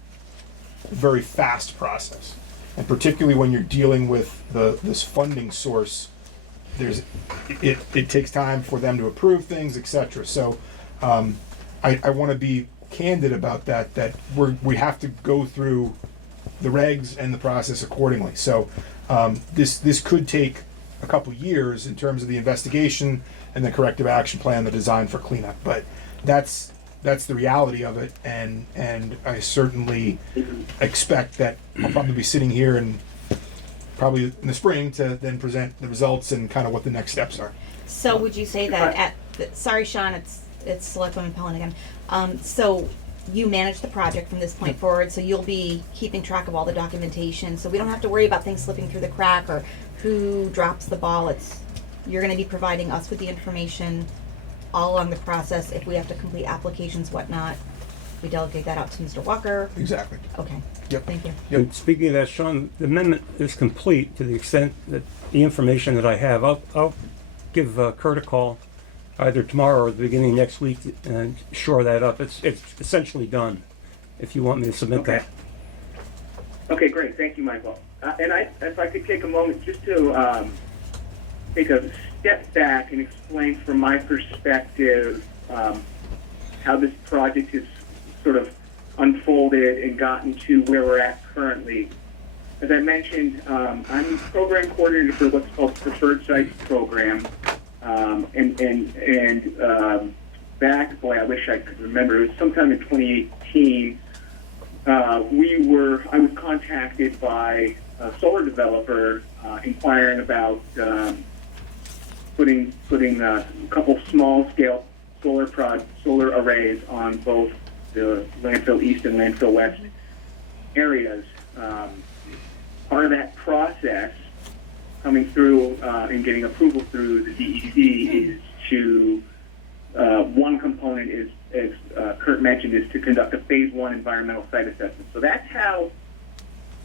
very fast process, and particularly when you're dealing with this funding source, it takes time for them to approve things, etc. So I want to be candid about that we have to go through the regs and the process accordingly. So this could take a couple years in terms of the investigation and the corrective action plan, the design for cleanup. But that's the reality of it, and I certainly expect that I'll probably be sitting here and probably in the spring to then present the results and kind of what the next steps are. So would you say that sorry, Sean, it's Selectwoman Pellin again. So you manage the project from this point forward, so you'll be keeping track of all the documentation, so we don't have to worry about things slipping through the crack or who drops the ball. You're going to be providing us with the information all along the process. If we have to complete applications, whatnot, we delegate that out to Mr. Walker. Exactly. Okay. Yep. Thank you. And speaking of that, Sean, the amendment is complete to the extent that the information that I have. I'll give Kurt a call either tomorrow or the beginning of next week and shore that up. It's essentially done, if you want me to submit that. Okay, great. Thank you, Michael. If I could take a moment just to take a step back and explain from my perspective how this project has sort of unfolded and gotten to where we're at currently. As I mentioned, I'm program coordinator for what's called Preferred Sites Program. Back, boy, I wish I could remember, it was sometime in 2018, I was contacted by a solar developer inquiring about putting a couple small-scale solar arrays on both the landfill east and landfill west areas. Part of that process, coming through and getting approval through the DEC, is to one component is, as Kurt mentioned, is to conduct a phase 1 environmental site assessment. So that's how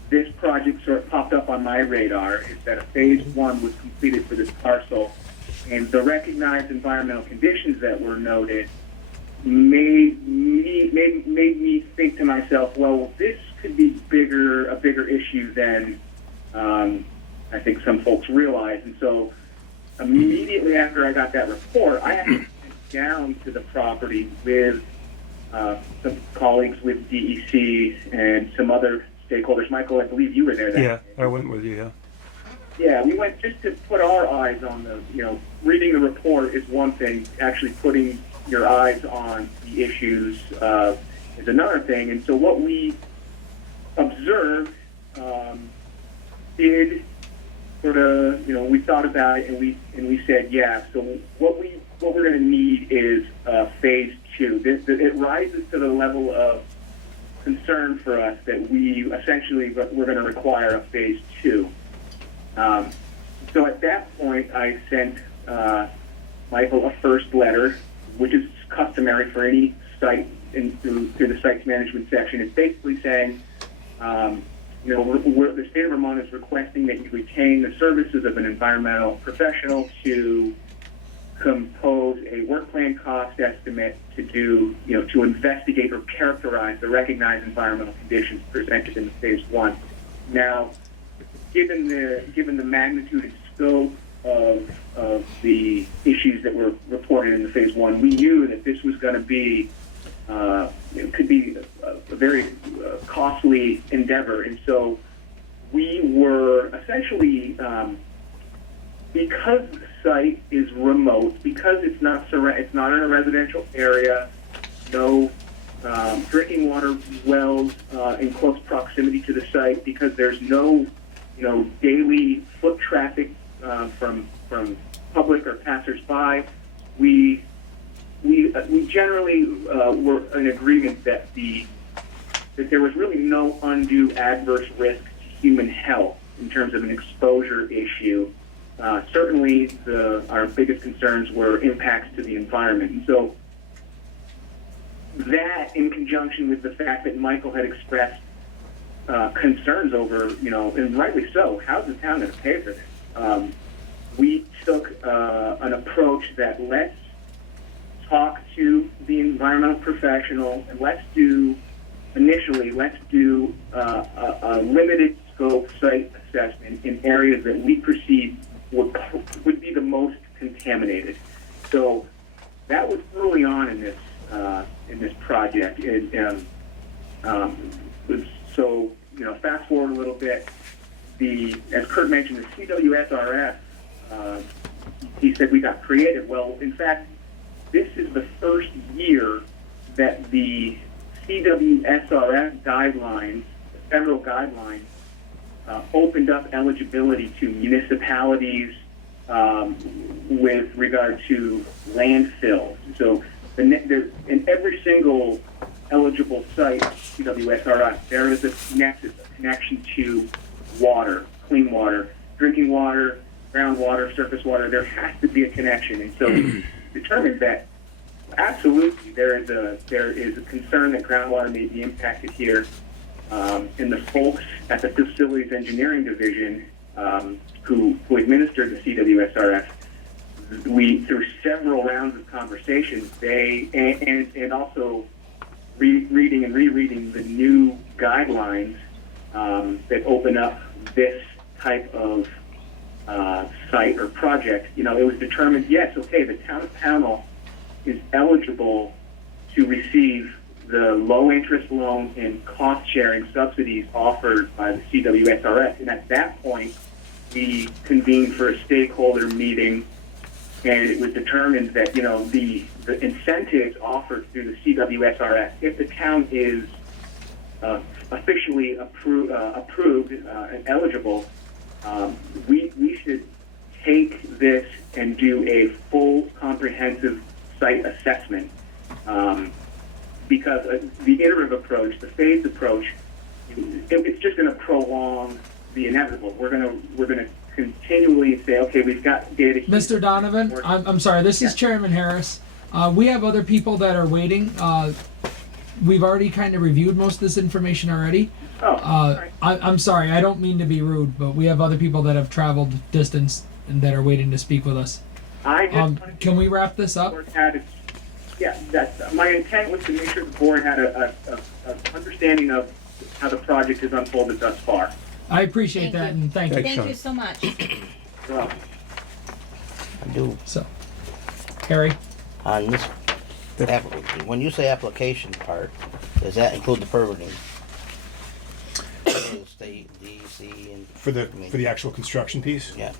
this project sort of popped up on my radar, is that a phase 1 was completed for this parcel, and the recognized environmental conditions that were noted made me think to myself, well, this could be a bigger issue than I think some folks realize. And so immediately after I got that report, I had to get down to the property with some colleagues with DEC and some other stakeholders. Michael, I believe you were there that day. I went with you, yeah. Yeah, we went just to put our eyes on reading the report is one thing, actually putting your eyes on the issues is another thing. And so what we observed did sort of, we thought about it and we said, yeah, so what we're going to need is phase 2. It rises to the level of concern for us that we're going to require a phase 2. So at that point, I sent Michael a first letter, which is customary for any site through the sites management section. It's basically saying, the state of Vermont is requesting that you retain the services of an environmental professional to compose a work plan cost estimate to investigate or characterize the recognized environmental conditions presented in the phase 1. Now, given the magnitude and scope of the issues that were reported in the phase one, we knew that this was going to be, it could be a very costly endeavor. And so we were essentially, because the site is remote, because it's not in a residential area, no drinking water wells in close proximity to the site, because there's no, daily foot traffic from public or passersby. We generally were in agreement that there was really no undue adverse risk to human health in terms of an exposure issue. Certainly, our biggest concerns were impacts to the environment. And so that, in conjunction with the fact that Michael had expressed concerns over, and rightly so, how's the town going to pay for this? We took an approach that let's talk to the environmental professional and let's do a limited scope site assessment in areas that we perceive would be the most contaminated. So that was early on in this project. So fast forward a little bit. As Kurt mentioned, the CWSRF. He said we got creative. Well, in fact, this is the first year that the CWSRF guidelines, the federal guidelines, opened up eligibility to municipalities with regard to landfills. So in every single eligible site, CWSRF, there is a connection to water, clean water, drinking water, groundwater, surface water. There has to be a connection. And so we determined that absolutely there is a concern that groundwater may be impacted here. And the folks at the Facilities Engineering Division who administered the CWSRF, through several rounds of conversations, and also reading and rereading the new guidelines that open up this type of site or project, it was determined, yes, okay, the town of Pownal is eligible to receive the low-interest loan and cost-sharing subsidies offered by the CWSRF. And at that point, we convened for a stakeholder meeting, and it was determined that, the incentives offered through the CWSRF, if the town is officially approved and eligible, we should take this and do a full comprehensive site assessment. Because the iterative approach, the phased approach, it's just going to prolong the inevitable. We're going to continually say, okay, we've got data here. Mr. Donovan, I'm sorry. This is Chairman Harris. We have other people that are waiting. We've already kind of reviewed most of this information already. Right. I'm sorry. I don't mean to be rude, but we have other people that have traveled distance and that are waiting to speak with us. Can we wrap this up? My intent was to make sure the board had a understanding of how the project has unfolded thus far. I appreciate that, and thank you. Thank you so much. Well, I do. So, Harry, On this, when you say application part, does that include the permitting? The state, DEC, and For the actual construction piece? yeah.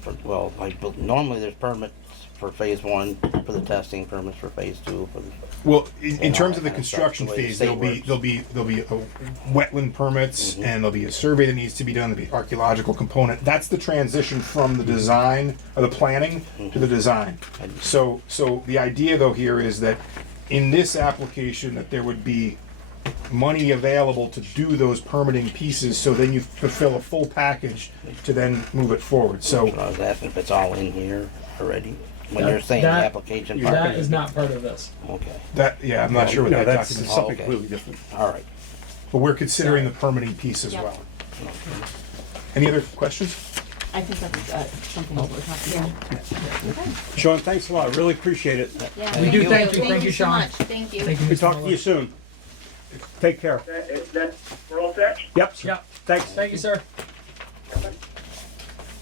Normally there's permits for phase one for the testing, permits for phase two for the. Well, in And terms all of the that kind of stuff, construction the way the phase, state there'll be wetland permits, and there'll be a survey that needs to be done. There'll be archaeological component. That's the transition from the design or the planning to the design. So the idea though here is that in this application that there would be money available to do those permitting pieces, so then you fulfill a full package to then move it forward. So I was asking if it's all in here already. When you're saying the application part. that is not part of this. Okay. I'm not sure what No, that that's document. something okay. completely different. All right. But we're considering the permitting piece as Yep. well. Any other questions? I think that's something that we're talking about. Sean, thanks a lot. I really appreciate it. Yeah, We do thank you. Thank Thank you, you so Sean. much. Thank you. Thank you, Good Mr. talk to Muller. you soon. Take care. we're all set? Yep. Yeah. Thanks. Thank you, sir.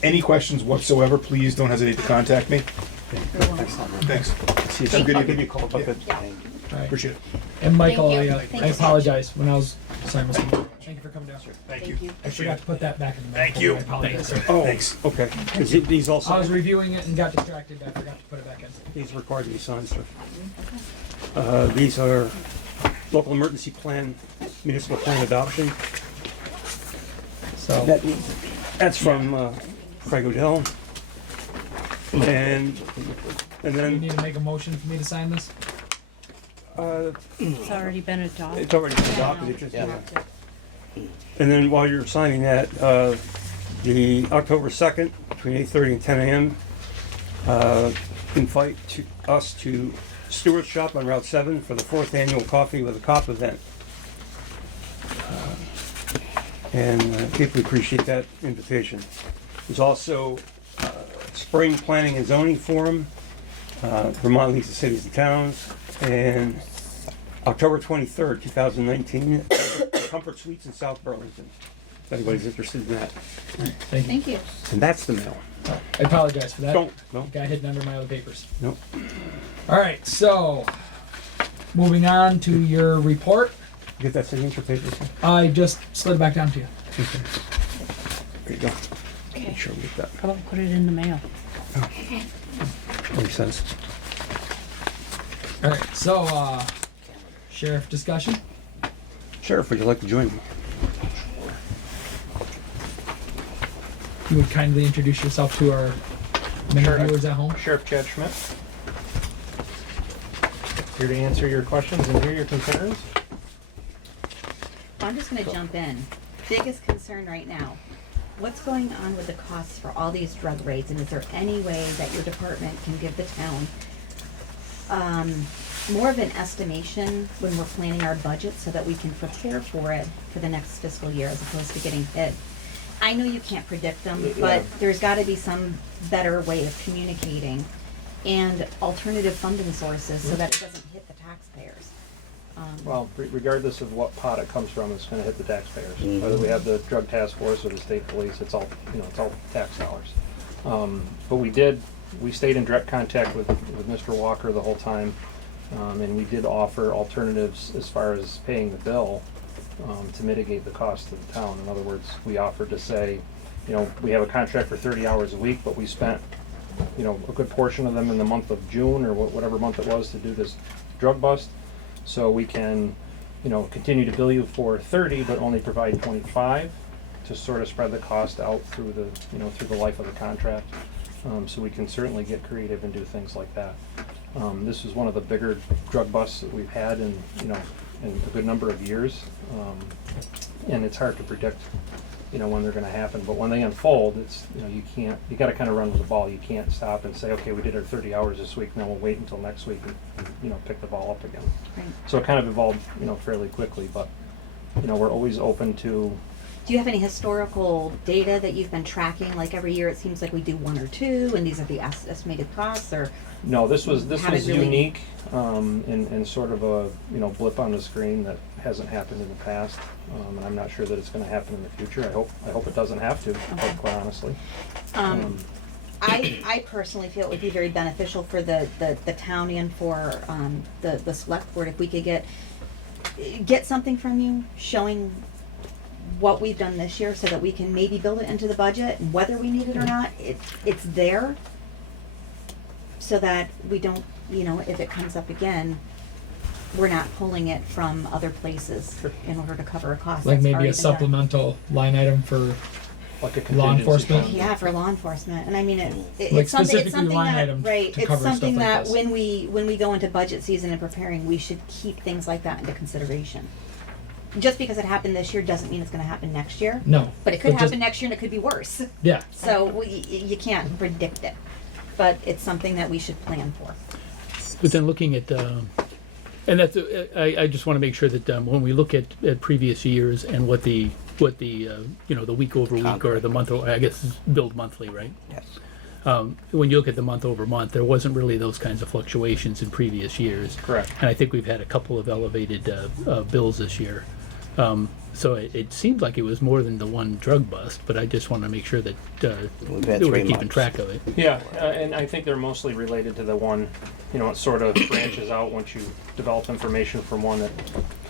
Any questions whatsoever, please don't hesitate to contact me. Thanks. See, Have a good I'll evening. give you a call about that. All right. Appreciate it. And Michael, Thank you. I Thank you I so much. apologize when I was, sorry, Mr. Mayor. Thank you for coming down. Thank you. I forgot to put that back in the Thank memo. you. I apologize, sir. Oh, Thanks. okay. Is it- these I was also, reviewing it and got distracted. I forgot to put it back in. these are required to be signed, sir. These are local emergency plan, municipal plan adoption. So, That's from Craig Odell. And you then, need to make a motion for me to sign this? It's already been adopted. it's already been adopted, it just, Yeah. And then while you're signing that, the October 2nd, between 8:30 and 10 a.m., invite us to Stewart's Shop on Route 7 for the 4th annual Coffee with a Cop event. And deeply appreciate that invitation. There's also Spring Planning and Zoning Forum, Vermont Leagues of Cities and Towns, and October 23rd, 2019, Comfort Suites in South Burlington. If anybody's interested in that. Thank you. Thank you. And that's the mail. I apologize for that. Don't, no, Got hidden under my other papers. no. All right, so moving on to your report. Get that signature paper, sir? I just slid back down to you. Okay. There you go. Okay. Make sure we get that. How about put it in the mail? Makes sense. All right, so sheriff discussion. Sheriff, would you like to join me? You would kindly introduce yourself to our many Sure. viewers at home. Sheriff Chad Schmidt. Here to answer your questions and hear your concerns. I'm just gonna jump in. Biggest concern right now, what's going on with the costs for all these drug raids, and is there any way that your department can give the town more of an estimation when we're planning our budget so that we can prepare for it for the next fiscal year as opposed to getting hit? I know you can't predict them, but there's gotta be some better way of communicating and alternative funding sources so that it doesn't hit the taxpayers. Well, regardless of what pot it comes from, it's gonna hit the taxpayers. Mhm. Whether we have the drug task force or the state police, it's all, it's all tax dollars. But we stayed in direct contact with Mr. Walker the whole time. And we did offer alternatives as far as paying the bill, to mitigate the cost to the town. In other words, we offered to say, we have a contract for 30 hours a week, but we spent, a good portion of them in the month of June or whatever month it was to do this drug bust. So we can, continue to bill you for 30, but only provide 25 to sort of spread the cost out through through the life of the contract. So we can certainly get creative and do things like that. This is one of the bigger drug busts that we've had in a good number of years. And it's hard to predict, when they're gonna happen, but when they unfold, it's, you gotta kind of run with the ball. You can't stop and say, okay, we did our 30 hours this week, now we'll wait until next week and, pick the ball up again. Right. So it kind of evolved, fairly quickly, but, we're always open to, Do you have any historical data that you've been tracking? Like every year, it seems like we do one or two, and these are the estimated costs, or no, this was How did really- unique, and sort of a, blip on the screen that hasn't happened in the past. And I'm not sure that it's gonna happen in the future. I hope it doesn't have to, quite honestly. I personally feel it would be very beneficial for the town and for the select board if we could get something from you showing what we've done this year so that we can maybe build it into the budget, and whether we need it or not, it's there. So that we don't, if it comes up again, we're not pulling it from other places in order to cover a cost Like that's maybe already a been done. supplemental line item for Like a Law contingency enforcement? fund. Yeah, for law enforcement, and I mean, Like it's something specifically line that, item right, to it's cover stuff something like that this. when we go into budget season and preparing, we should keep things like that into consideration. Just because it happened this year doesn't mean it's gonna happen next year, no. but it could just- happen next year and it could be worse. Yeah. So you can't predict it, but it's something that we should plan for. But then looking at, and that's, I just want to make sure that when we look at previous years and what the the week over week or the month, I guess is billed monthly, right? Yes. When you look at the month over month, there wasn't really those kinds of fluctuations in previous years. Correct. And I think we've had a couple of elevated bills this year. So it seems like it was more than the one drug bust, but I just want to make sure that We've had they were 3 keeping months. track of it. Yeah, and I think they're mostly related to the one, you know, it sort of branches out once you develop information from one that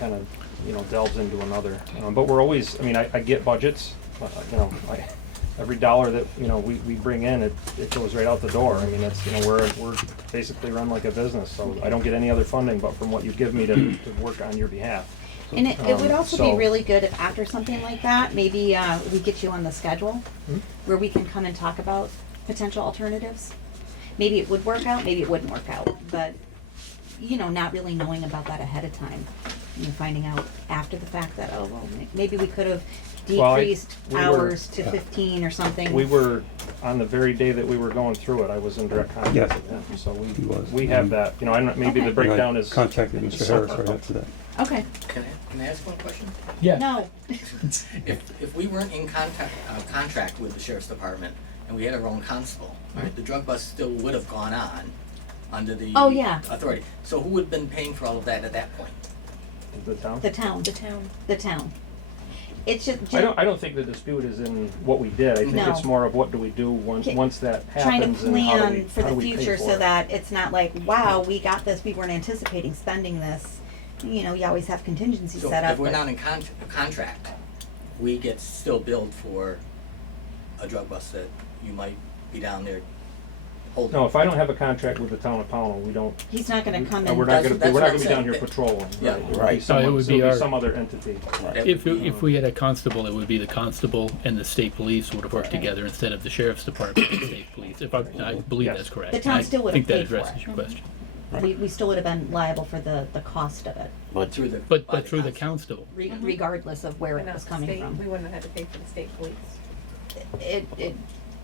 kind of, you know, delves into another. But we're always, I mean, I get budgets, you know, every dollar that, you know, we bring in, it goes right out the door. I mean, it's, you know, we're basically run like a business, so I don't get any other funding but from what you give me to work on your behalf. And it would also so- be really good if after something like that, maybe we get you on the schedule where we can come and talk about potential alternatives. Maybe it would work out, maybe it wouldn't work out, but, you know, not really knowing about that ahead of time. You know, finding out after the fact that, oh, well, maybe we could have Well, decreased we were- hours to 15 or something. We were, on the very day that we were going through it, I was in direct contact Yes. with him, so He was. we have that, you know, I don't, maybe Okay. the breakdown I is. contacted Mr. Harris right after that. Okay, Can I ask one question? Yeah. no, If we weren't in contract with the sheriff's department and we had our own constable, right, the drug bust still would have gone on under the Oh, yeah. authority. So who would have been paying for all of that at that point? The town? the town, the town. It's just, I don't think the dispute is in what we did, I think No. it's more of what do we do Ki- once that trying to happens and how do we, plan for how do the we pay future for so it. that it's not like, wow, we got this, we weren't anticipating spending this. You know, you always have contingency So set up. if we're but- not in contract, we get still billed for a drug bust that you might be down there holding. No, if I don't have a contract with the town of Pownal, we don't, He's not gonna come no, in. we're not That's gonna, we're what not I'm gonna be down saying. here patrolling, Yeah. right? It would Right. be someone, No, it would so be it'd our- be some other entity. Right. If we had a constable, it would be the constable and the state police would have worked together instead of the sheriff's department and state police. If I believe Yes. that's correct. The town still would I have think that paid for addresses it. your question. We still would have been liable for the cost of it, But Through the. But by through the constable. constable. regardless of where But it not was the coming state. from. We wouldn't have had to pay for the state police. It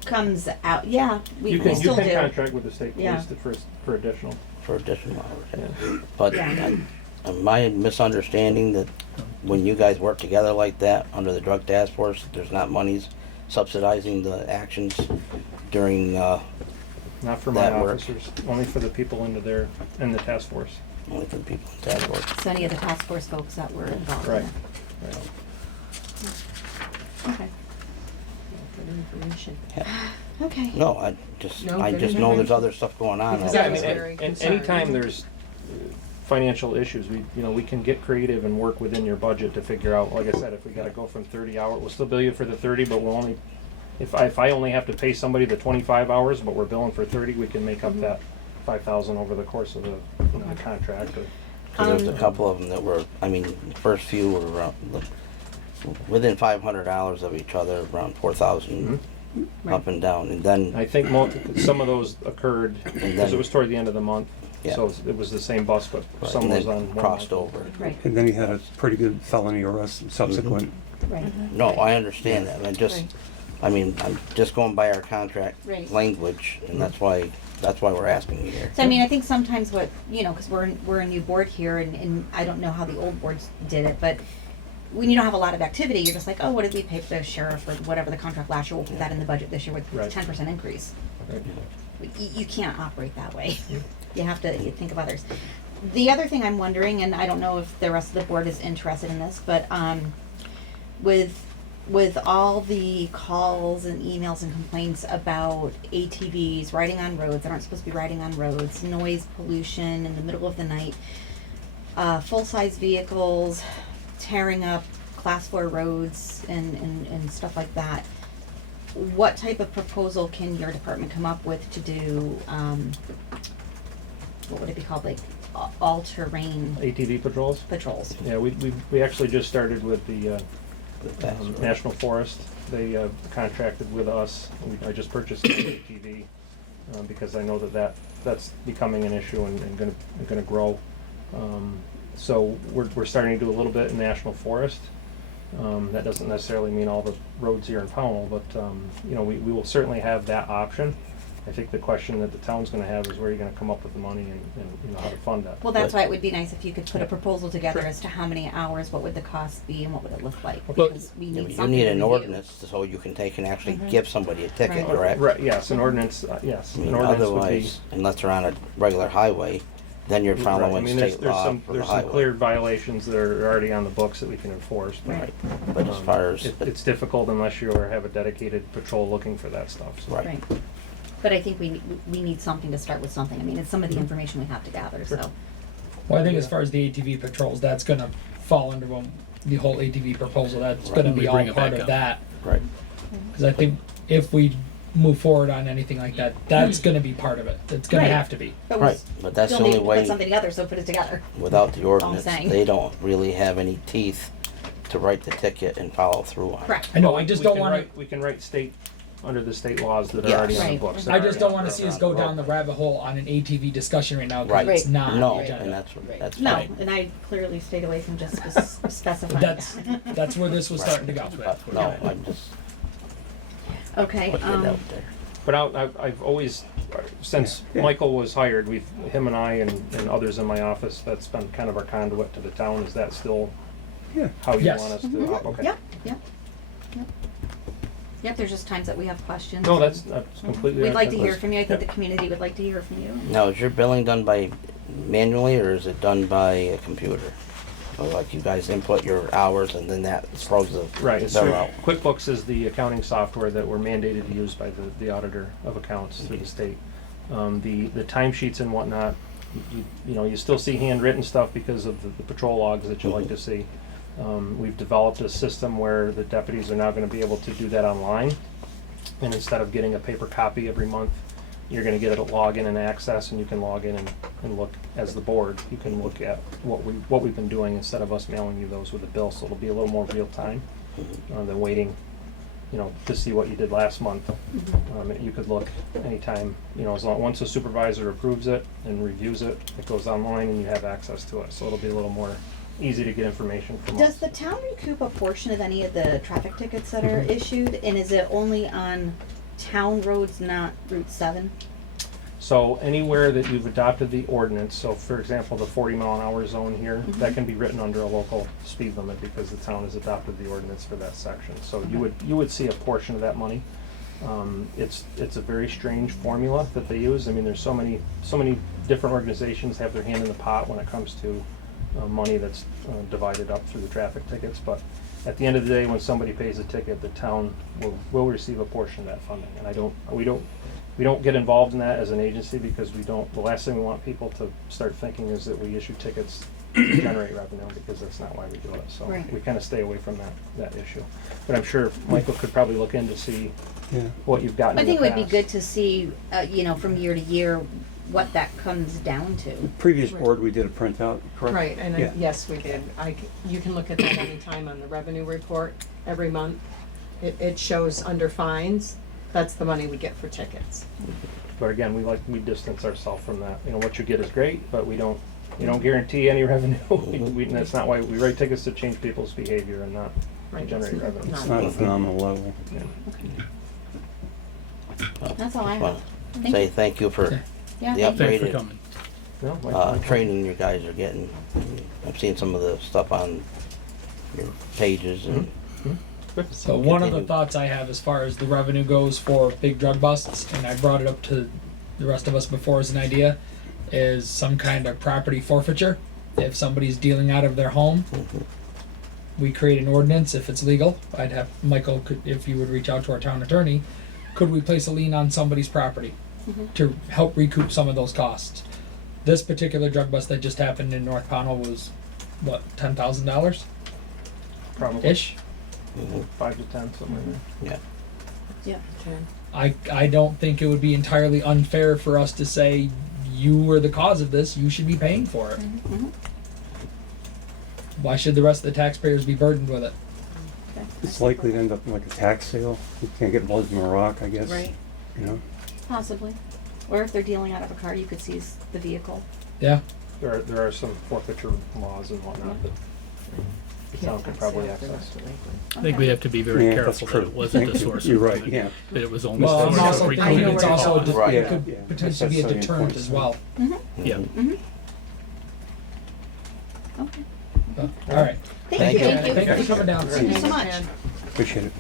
comes out, yeah, we You can still do. contract with the state Yeah. police for additional, for additional hours. yeah. Yeah. But Yeah. my misunderstanding that when you guys work together like that under the drug task force, there's not monies subsidizing the actions during Not for my That work. officers, only for the people in the task force. only for the people in task force. So any of the task force folks that were involved in Right. it. Right. Okay, Good information. okay. No, No, I good just know there's information. other stuff going on. Because Yeah, that I was mean, very and concerning. anytime there's financial issues, we can get creative and work within your budget to figure out, like I said, if we gotta go from 30 hours, we'll still bill you for the 30, but we'll only, if I only have to pay somebody the 25 hours, but we're billing for 30, we can make up that 5,000 over the course of the contract or. Because there's a couple of them that were, I mean, the first few were around, within $500 of each other, around 4,000 up and down. And then, I think some of those occurred, because then- it was toward the end of the month, Yeah. so it was the same bus, but right, some and was then on one crossed month. over. Right, And then he had a pretty good felony arrest subsequent. right. No, I understand that. I mean, I'm just going by our contract Right. language, and that's why we're asking you here. So I mean, I think sometimes what, you know, because we're a new board here, and I don't know how the old boards did it, but when you don't have a lot of activity, you're just like, oh, what did we pay for the sheriff or whatever the contract last year? We'll put that in the budget this year with Right. 10% increase. Right. You can't operate that way. You have to think of others. The other thing I'm wondering, and I don't know if the rest of the board is interested in this, but with all the calls and emails and complaints about ATVs riding on roads that aren't supposed to be riding on roads, noise pollution in the middle of the night, full-size vehicles tearing up class 4 roads and stuff like that, what type of proposal can your department come up with to do, what would it be called, like all-terrain ATV patrols? patrols? Yeah, we actually just started with the National Forest. They contracted with us. I just purchased an ATV because I know that's becoming an issue and gonna grow. So we're starting to do a little bit in National Forest. That doesn't necessarily mean all the roads here in Pownal, but we will certainly have that option. I think the question that the town's gonna have is where you're gonna come up with the money and how to fund that. Well, that's But- why it would be nice if you could put a Yeah. proposal together Sure. as to how many hours, what would the cost be, and what would it look like, Well- because we You need need something to an review. ordinance so you can take and actually give somebody a ticket, Right. correct? Right, yes, an ordinance, yes, I an mean, ordinance would be. otherwise, unless they're on a regular highway, then you're Right, I following mean, state law for the there's some highway. clear violations that are already on the books that we can enforce. But, Right, but as far as, it's difficult unless you have a dedicated patrol looking for that stuff. So. right, Right. But I think we need something to start with something. I mean, it's some of the information we have to gather, so. Well, I think as far as the ATV patrols, that's gonna fall under the whole ATV proposal. That's gonna We be all bring it part back of up. that. right. Because I think if we move forward on anything like that, that's gonna be part of it. It's gonna Right. have to be. But we Right, but that's the still need only to way, put something together, so put it together. without the all I'm ordinance, saying. they don't really have any teeth to write the ticket and follow through on it. Correct. I know. Well, I just we don't can want write- We can write under the state laws that are Yes. already on the Right. books. I just don't want to Right. see us go down the rabbit hole on an ATV discussion right now because Right. it's not. No, on the agenda. and that's No, fine. and I clearly stayed away from just specifying That's that. that's where this was Right. starting to go. But no, I'm just Okay, putting it out there. But I've always, since Michael was hired, him and I and others in my office, that's been kind of our conduit to the town. Is that still how you Yes. want us to? Mhm. Okay. Yep. Yep, there's just times that we have questions. No, that's completely. We'd like to hear that's- from you. I think yep. the community would like to hear from you. Now, is your billing done by manually or is it done by a computer? Or like you guys input your hours and then that throws the Right. So bill out? QuickBooks is the accounting software that we're mandated to use by the auditor of accounts through the state. The timesheets and whatnot, you still see handwritten stuff because of the patrol logs that you like to see. We've developed a system where the deputies are now going to be able to do that online, and instead of getting a paper copy every month, you're going to get a login and access, and you can log in and look as the board. You can look at what we've been doing instead of us mailing you those with a bill. So it'll be a little more real time than waiting, to see what you did last month. You could look anytime, once a supervisor approves it and reviews it, it goes online and you have access to it. So it'll be a little more easy to get information from Does us. the town recoup a portion of any of the traffic tickets that are issued? And is it only on town roads, not Route 7? So anywhere that you've adopted the ordinance, so for example, the 40-mile-an-hour zone here, that can be written under a local speed limit because the town has adopted the ordinance for that section. So you would see a portion of that money. It's a very strange formula that they use. I mean, there's so many different organizations have their hand in the pot when it comes to money that's divided up through the traffic tickets. But at the end of the day, when somebody pays a ticket, the town will receive a portion of that funding. And we don't get involved in that as an agency because the last thing we want people to start thinking is that we issue tickets to generate revenue, because that's not why we do it. So Right. we kind of stay away from that issue. But I'm sure Michael could probably look in to see what you've gotten I in think it the would be past. good to see, from year to year, what that comes down to. Previous board, we did a printout, correct? Right, and Yeah. yes, we did. You can look at that anytime on the revenue report every month. It shows under fines, that's the money we get for tickets. But again, we distance ourselves from that. What you get is great, but we don't guarantee any revenue. And that's not why we write tickets, to change people's behavior and not Right, generate it's revenue. It's not a phenomenal level. That's all I Well, have. Thank say you. thank you for Yeah, the thank you. Thanks for upgraded coming. No, Michael? training you guys are getting. I've seen some of the stuff on your pages and So one of the Continue. thoughts I have as far as the revenue goes for big drug busts, and I brought it up to the rest of us before as an idea, is some kind of property forfeiture. If somebody's dealing out of their home, we create an ordinance if it's legal. I'd have Michael, if you would reach out to our town attorney, could we place a lien on somebody's property to help recoup some of those costs? This particular drug bust that just happened in North Pownal was, what, $10,000 Probably ish? 5 to 10, something like that. yeah. Okay. I don't think it would be entirely unfair for us to say you were the cause of this, you should be paying for it. Why should the rest of the taxpayers be burdened with it? It's likely to end up like a tax sale. You can't get blood from a rock, I guess. Right, possibly. Or if they're dealing out of a car, you could seize the vehicle. Yeah. There are some forfeiture laws and whatnot that the town could probably access. I think we have to be very Yeah, that's careful that true. it wasn't Thank the you. source You're of right, revenue, yeah. that it was only Well, the I'm source also of thinking recouping it's also costs. Right. it could Yeah. potentially be a That's deterrent important. as well. Yeah. Okay. All right. Thank you. Thank you for coming down. Thank you so much. Appreciate it.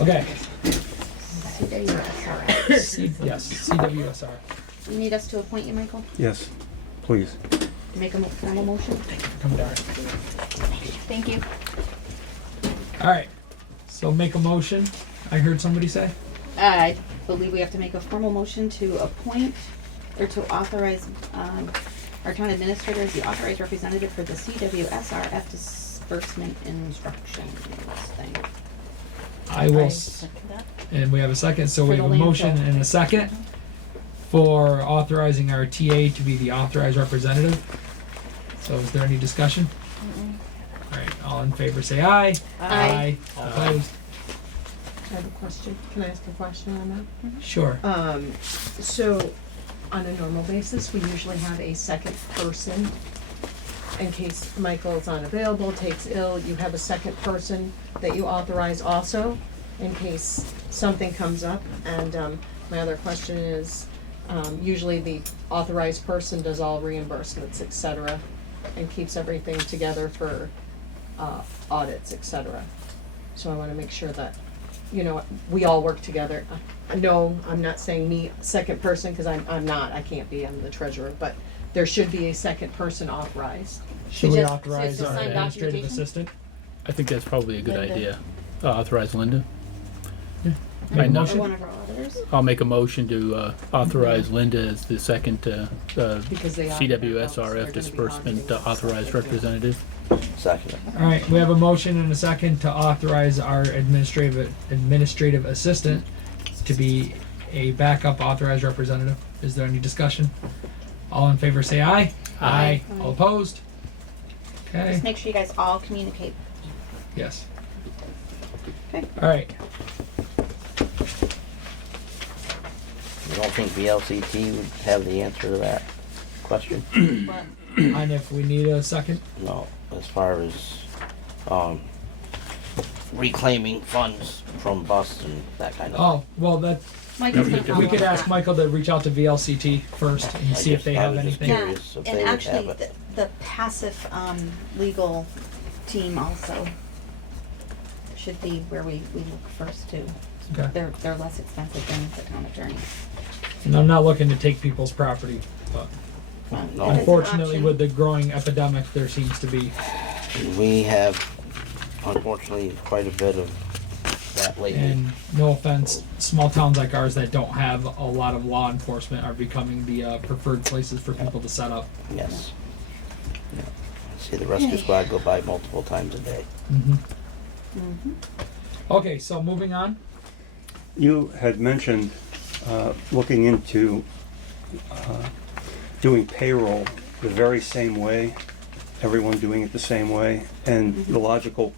Okay. CWSR. Yes, CWSR. You need us to appoint you, Michael? Yes, please. Make a formal motion? Come down. Thank you. All right. So make a motion. I heard somebody say. I believe we have to make a formal motion to appoint or to authorize our town administrator as the authorized representative for the CWSRF disbursement instructions thing. I will. second that. And we have a second. So we For have the a motion landfill. and a second for authorizing our TA to be the authorized representative. So is there any discussion? All right. All in favor, say aye. Aye. All opposed? I have a question. Can I ask a question on Sure. that? So on a normal basis, we usually have a second person in case Michael's unavailable, takes ill, you have a second person that you authorize also in case something comes up. And my other question is, usually the authorized person does all reimbursements, et cetera, and keeps everything together for audits, et cetera. So I wanna make sure that, you know, we all work together. No, I'm not saying me, second person, cause I'm not, I can't be, I'm the treasurer, but there should be a second person authorized. Should we just- authorize so our sign administrative documentation? assistant? I think that's probably a good Linda. idea. Authorize Linda. Make a I know. motion? Or one of our auditors? I'll make a motion to authorize Linda as the second Because they audit their notes, they're CWSRF gonna be disbursement auditing us. authorized representative. Second. All right, we have a motion and a second to authorize our administrative assistant to be a backup authorized representative. Is there any discussion? All in favor, say aye. Aye. All opposed? Okay. Just make sure you guys all communicate. Yes. Okay. All right. You don't think VLCT would have the answer to that question? But And if we need a second, No, as far as reclaiming funds from busts and that kind of. oh well, that Michael's gonna follow we could up ask that. Michael to reach out to VLCT first and see if they have anything. Yeah, Curious if and they would actually, have it. the passive legal team also should be where we look first too. Okay. They're less expensive than the town attorney. And I'm not looking to take people's property, but No, If it's an unfortunately, option. with the growing epidemic, there seems to be. we have unfortunately quite a bit of that lately. And no offense, small towns like ours that don't have a lot of law enforcement are becoming the preferred places for people to set up. Yes. Yeah. See the rescue squad go by multiple times a day. Okay, so moving on. You had mentioned looking into doing payroll the very same way, everyone doing it the same way, and the logical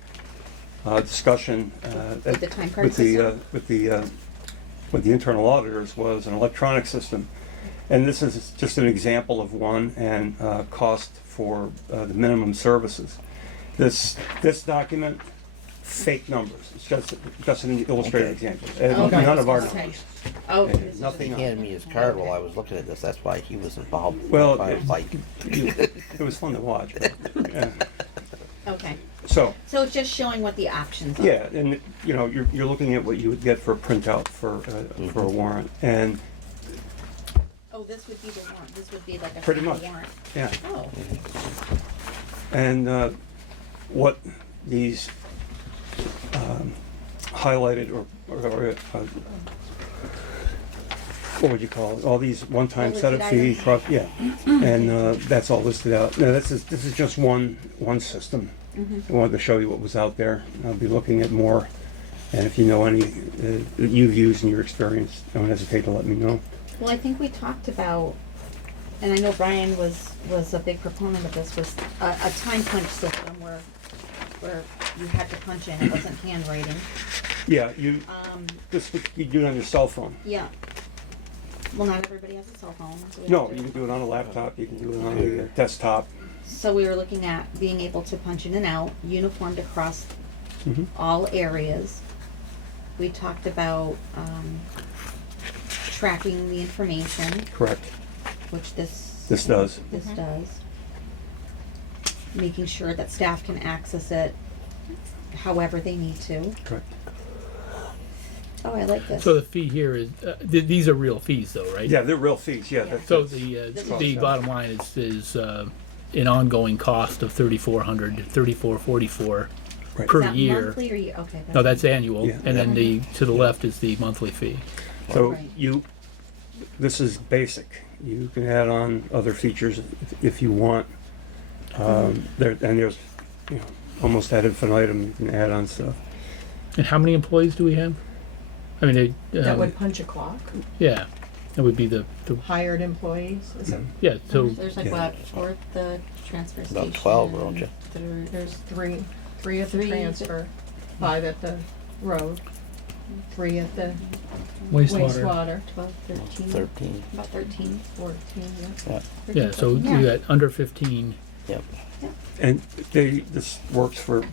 discussion With the time card with the system? with the internal auditors was an electronic system, and this is just an example of one, and cost for the minimum services. This document, fake numbers. It's just an illustrated example. Okay. None of our Okay. numbers. Oh, Yeah, this is nothing He else. handed me his card while I was looking at this, that's why he was involved. Well, I was like, It was fun to watch. Yeah. okay. So, So it's just showing what the options are. yeah, and you know, you're looking at what you would get for a printout for a warrant, and Oh, this would be the warrant. This would be like a Pretty final much. warrant. yeah, Oh, and what these highlighted or what would you call it? All these one-time Bulleted setup fee, items. yeah, and this all listed out. Now, this is just one system. I wanted to show you what was out there. I'll be looking at more, and if you know any that you've used in your experience, don't hesitate to let me know. well, I think we talked about, and I know Brian was a big proponent of this, was a time punch system where you had to punch in, it wasn't handwriting. Yeah, you do it on your cell phone. Yeah. Well, not everybody has a cell phone. So we No, have to- you can do it on a laptop. You can do it on a desktop. So we were looking at being able to punch in and out, uniformed across Mhm. all areas. We talked about tracking the information, Correct. which this This does. This does. Making sure that staff can access it however they need to. Correct. Oh, I like this. So the fee here is, these are real fees though, right? Yeah, they're real fees, yeah. So that's- the bottom line is an ongoing cost of $3,444 Right. per Is that year. monthly or okay? No, that's annual, Yeah. and then to the left is the monthly fee. So Right. this is basic. You can add on other features if you want. There's, almost ad infinitum, you can add on stuff. And how many employees do we have? I mean, That would punch a clock, yeah, that would be the hired employees, is it? yeah. So There's like Yeah. what, four at the transfer station? About 12, don't you? There's three at the Three. transfer, 5 at the road, 3 at the Wastewater. wastewater, 12, 13. 13. About 13. 14, yeah. Yeah. yeah, so Yeah. we got under 15. Yep. And this works for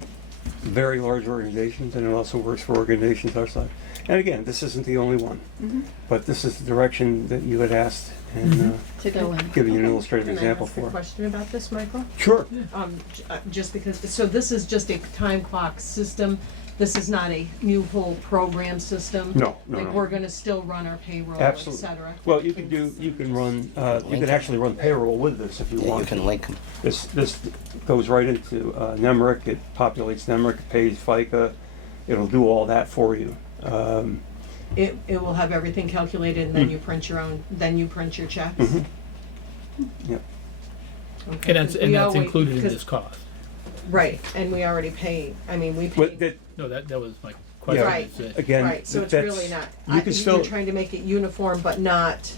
very large organizations, and it also works for organizations our size. And again, this isn't the only one, Mhm. but this is the direction that you had asked, and To go in. giving you an illustrative Can I example ask a for. question about this, Michael? Sure. Just because, so this is just a time clock system, this is not a new whole program system? No. Like, we're gonna still run our payroll, et Absolutely. cetera? Well, you can run, you can actually run payroll with this if you Yeah, you want. can link them. This goes right into NEMRIC, it populates NEMRIC, it pays FICA, it'll do all that for you. It will have everything calculated, and then you print your checks? Mhm. Yep. Okay, And that's 'cause we always- included in 'cause- this cost. Right, and we already pay, we But pay, No, that was my question. Right. is that- again, right, so it's that's- really not, you can still, you're trying to make it uniform, but not,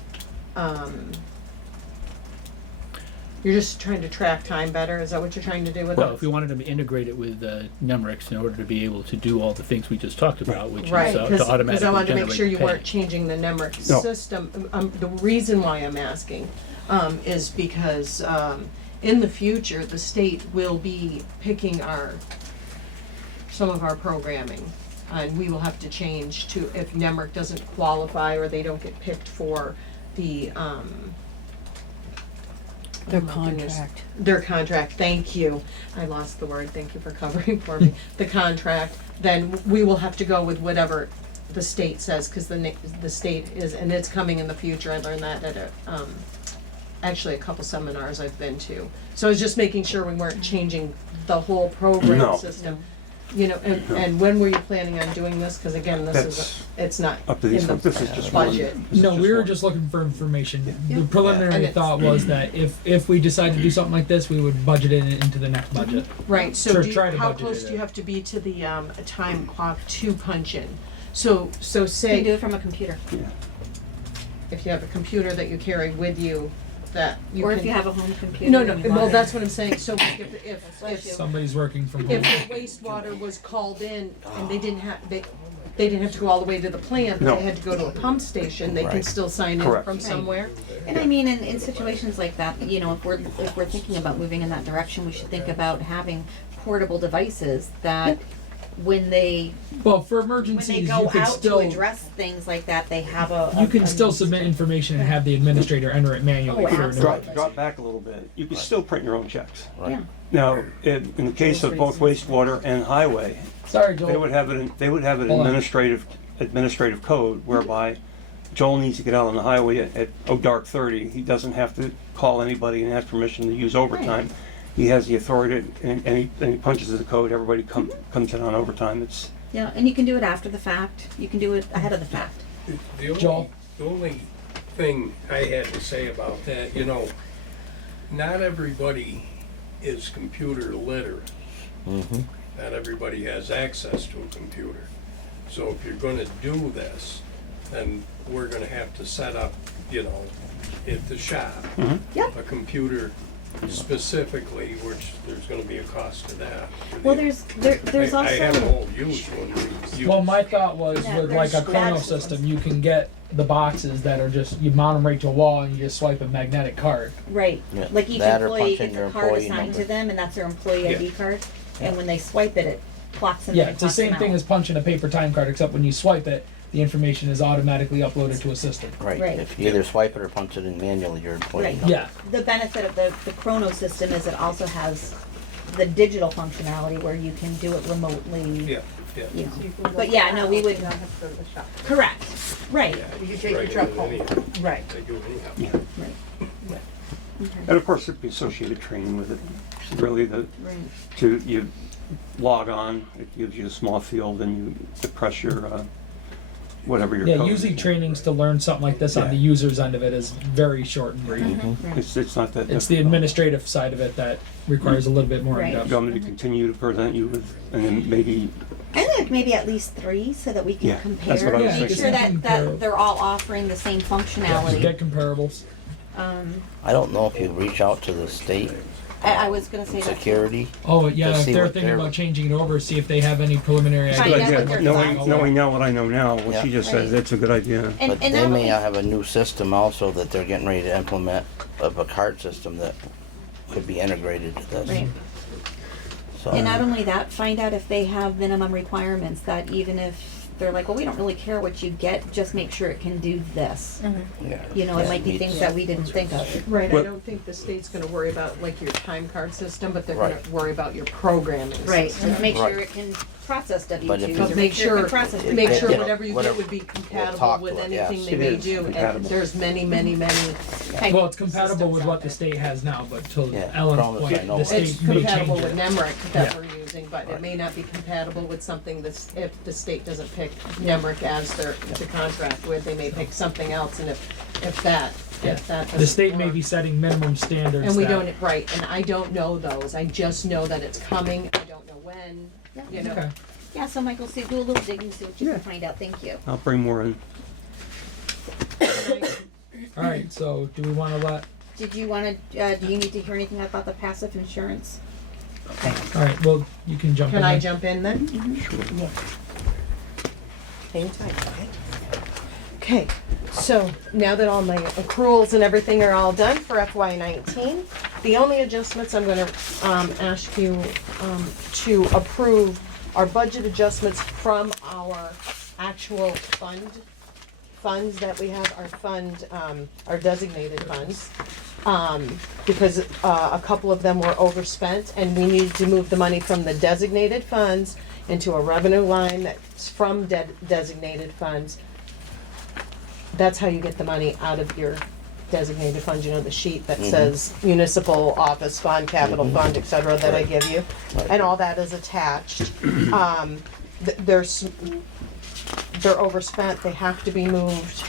you're just trying to track time better, is that what you're trying to do with Well, it? if we wanted to integrate it with NEMRICS in order to be able to do all the things we just talked about, which Right, is to because automatically I wanted to make generate sure you pay. weren't changing the NEMRIC No. system. The reason why I'm asking is because in the future, the state will be picking some of our programming. And we will have to change to, if NEMRIC doesn't qualify or they don't get picked for the, Their oh my goodness. contract. Their contract, thank you. I lost the word, thank you for covering for me. The contract, then we will have to go with whatever the state says, because the state is, and it's coming in the future. I learned that at actually a couple seminars I've been to. So I was just making sure we weren't changing the whole program No. system. And when were you planning on doing this? Because again, it's not up to in these the ones, this is just one. budget. This is No, we were one. just looking for information. Yeah. The preliminary And it's- thought was that if we decide to do something like this, we would budget it into the next budget. Right, so Sure, try to how budget close it do you in. have to be to the time clock to punch in? So You can do say, it from a computer. if you have a computer that you carry with you, that you Or can. if you have a home computer. No, and you well, want that's what I'm saying, so if Bless you. Somebody's working from home. if the wastewater was called in and they didn't have to go all the way to the plant, but No. they had to go to a pump station, they can Right. still sign in Correct. from Right. somewhere? And I mean, in situations like that, if we're thinking about moving in that direction, we should think about having portable devices that when they Well, for when emergencies, they you go could out still to address things like that, they have a. you can still submit information and have the administrator enter it manually. Oh, for an absolutely. Drop back a little bit. You can still print your own checks. Right. Yeah. Now, in the case of both wastewater and highway, Sorry, they Joel. would have an Hold on. administrative code whereby Joel needs to get out on the highway at dark 30. He doesn't have to call anybody and ask permission to use overtime. He has the authority, and he punches the code. Everybody comes in on overtime. It's Yeah, and you can do it after the fact. You can do it ahead of the fact. Joel? The only thing I had to say about that, not everybody is computer literate. Mm-hmm. Not everybody has access to a computer. So if you're gonna do this, then we're gonna have to set up, at the shop, Yep. a computer specifically, which there's gonna be a cost to that. Well, there's I have a also whole huge one we use. Well, my thought was Yeah, with like a there's chrono that's- system, you can get the boxes that are just you mount them right to a wall and you just swipe a magnetic card. right. Yeah, Like each that or employee punch in gets your a card employee assigned number. to them, and that's their employee ID card. And when they swipe it, it clocks them. Yeah, in and it's the clocks same them thing out. as punching a paper time card, except when you swipe it, the information is automatically uploaded to a system. Right. Right. If you either swipe it or punch it in manually, your employee Right. number. Yeah. The benefit of the chrono system is it also has the digital functionality where you can do it remotely Yeah. Yeah. you know. So if we But look yeah, at no, that, we would, don't have to go to the shop. correct, right, Yeah, You it's take your regular truck home. anyhow. Right. They do anyhow. Yeah. right. And of course, there'd be associated training with it. Really, Right. you log on, it gives you a small field, and you press your whatever your Yeah, code usually is. trainings to learn something like this on the Yeah. user's end of it is very short and brief. Right. It's not that. It's the difficult. administrative side of it that requires a little bit more Right. in-depth. Do you want me to continue to present you with, and then maybe, I think like maybe at least 3 so that we can Yeah, compare. that's what I was Make thinking. sure that Compare. they're all offering the same Yeah, functionality. get comparables. I don't know if you reach out to the state I was gonna say that. security. Oh, yeah, To if see they're what thinking they're- about changing it over, see if they have any preliminary Find ideas. out yeah, what their knowing, thoughts knowing now what I know now, what she Yeah. just said, Right. that's a good idea. And, But and they not may only, have a new system also that they're getting ready to implement of a card system that could be integrated to this. right. So, And not only that, find out if they have minimum requirements that even if they're like, well, we don't really care what you get, just make sure it can do this. yeah. You know, it Yeah, might be meets- things that we didn't think of. Right, I What- don't think the state's gonna worry about like your time card system, but they're Right. gonna worry about your programming Right, system. and make sure Right. it can process But if W-2s, you- or But make sure it can process. make sure Yeah. whatever you Whatever- get would be talk compatible to with it, anything yes. they It may is do, and compatible. there's many Okay. Well, it's compatible systems with out what the there. state has now, but to Yeah, Ellen's promise I point, know the it. state It's may compatible change with it. NEMRIC that Yeah. we're using, but Right. it may not be compatible with something that's, if the state doesn't pick NEMRIC as their, to contract with, they may pick something else, and if that doesn't The state may work- be setting minimum standards And we that- don't, right, and I don't know those, I just know that it's coming, I don't know when, you know. Okay. Yeah, so Michael, see, do a little digging, see what you can find out, thank you. I'll bring more in. All right, so do we want to let? Did you wanna, do you need to hear anything about the passive insurance? All right, well, you can jump in. Can I then. jump in then? Sure. Anytime, right? Okay, so now that all my accruals and everything are all done for FY19, the only adjustments I'm gonna ask you to approve are budget adjustments from our actual funds that we have, our designated funds. Because a couple of them were overspent, and we needed to move the money from the designated funds into a revenue line that's from designated funds. That's how you get the money out of your designated funds, you know, the sheet that says municipal office fund, capital fund, et cetera, that I give you. And all that is attached. They're overspent, they have to be moved.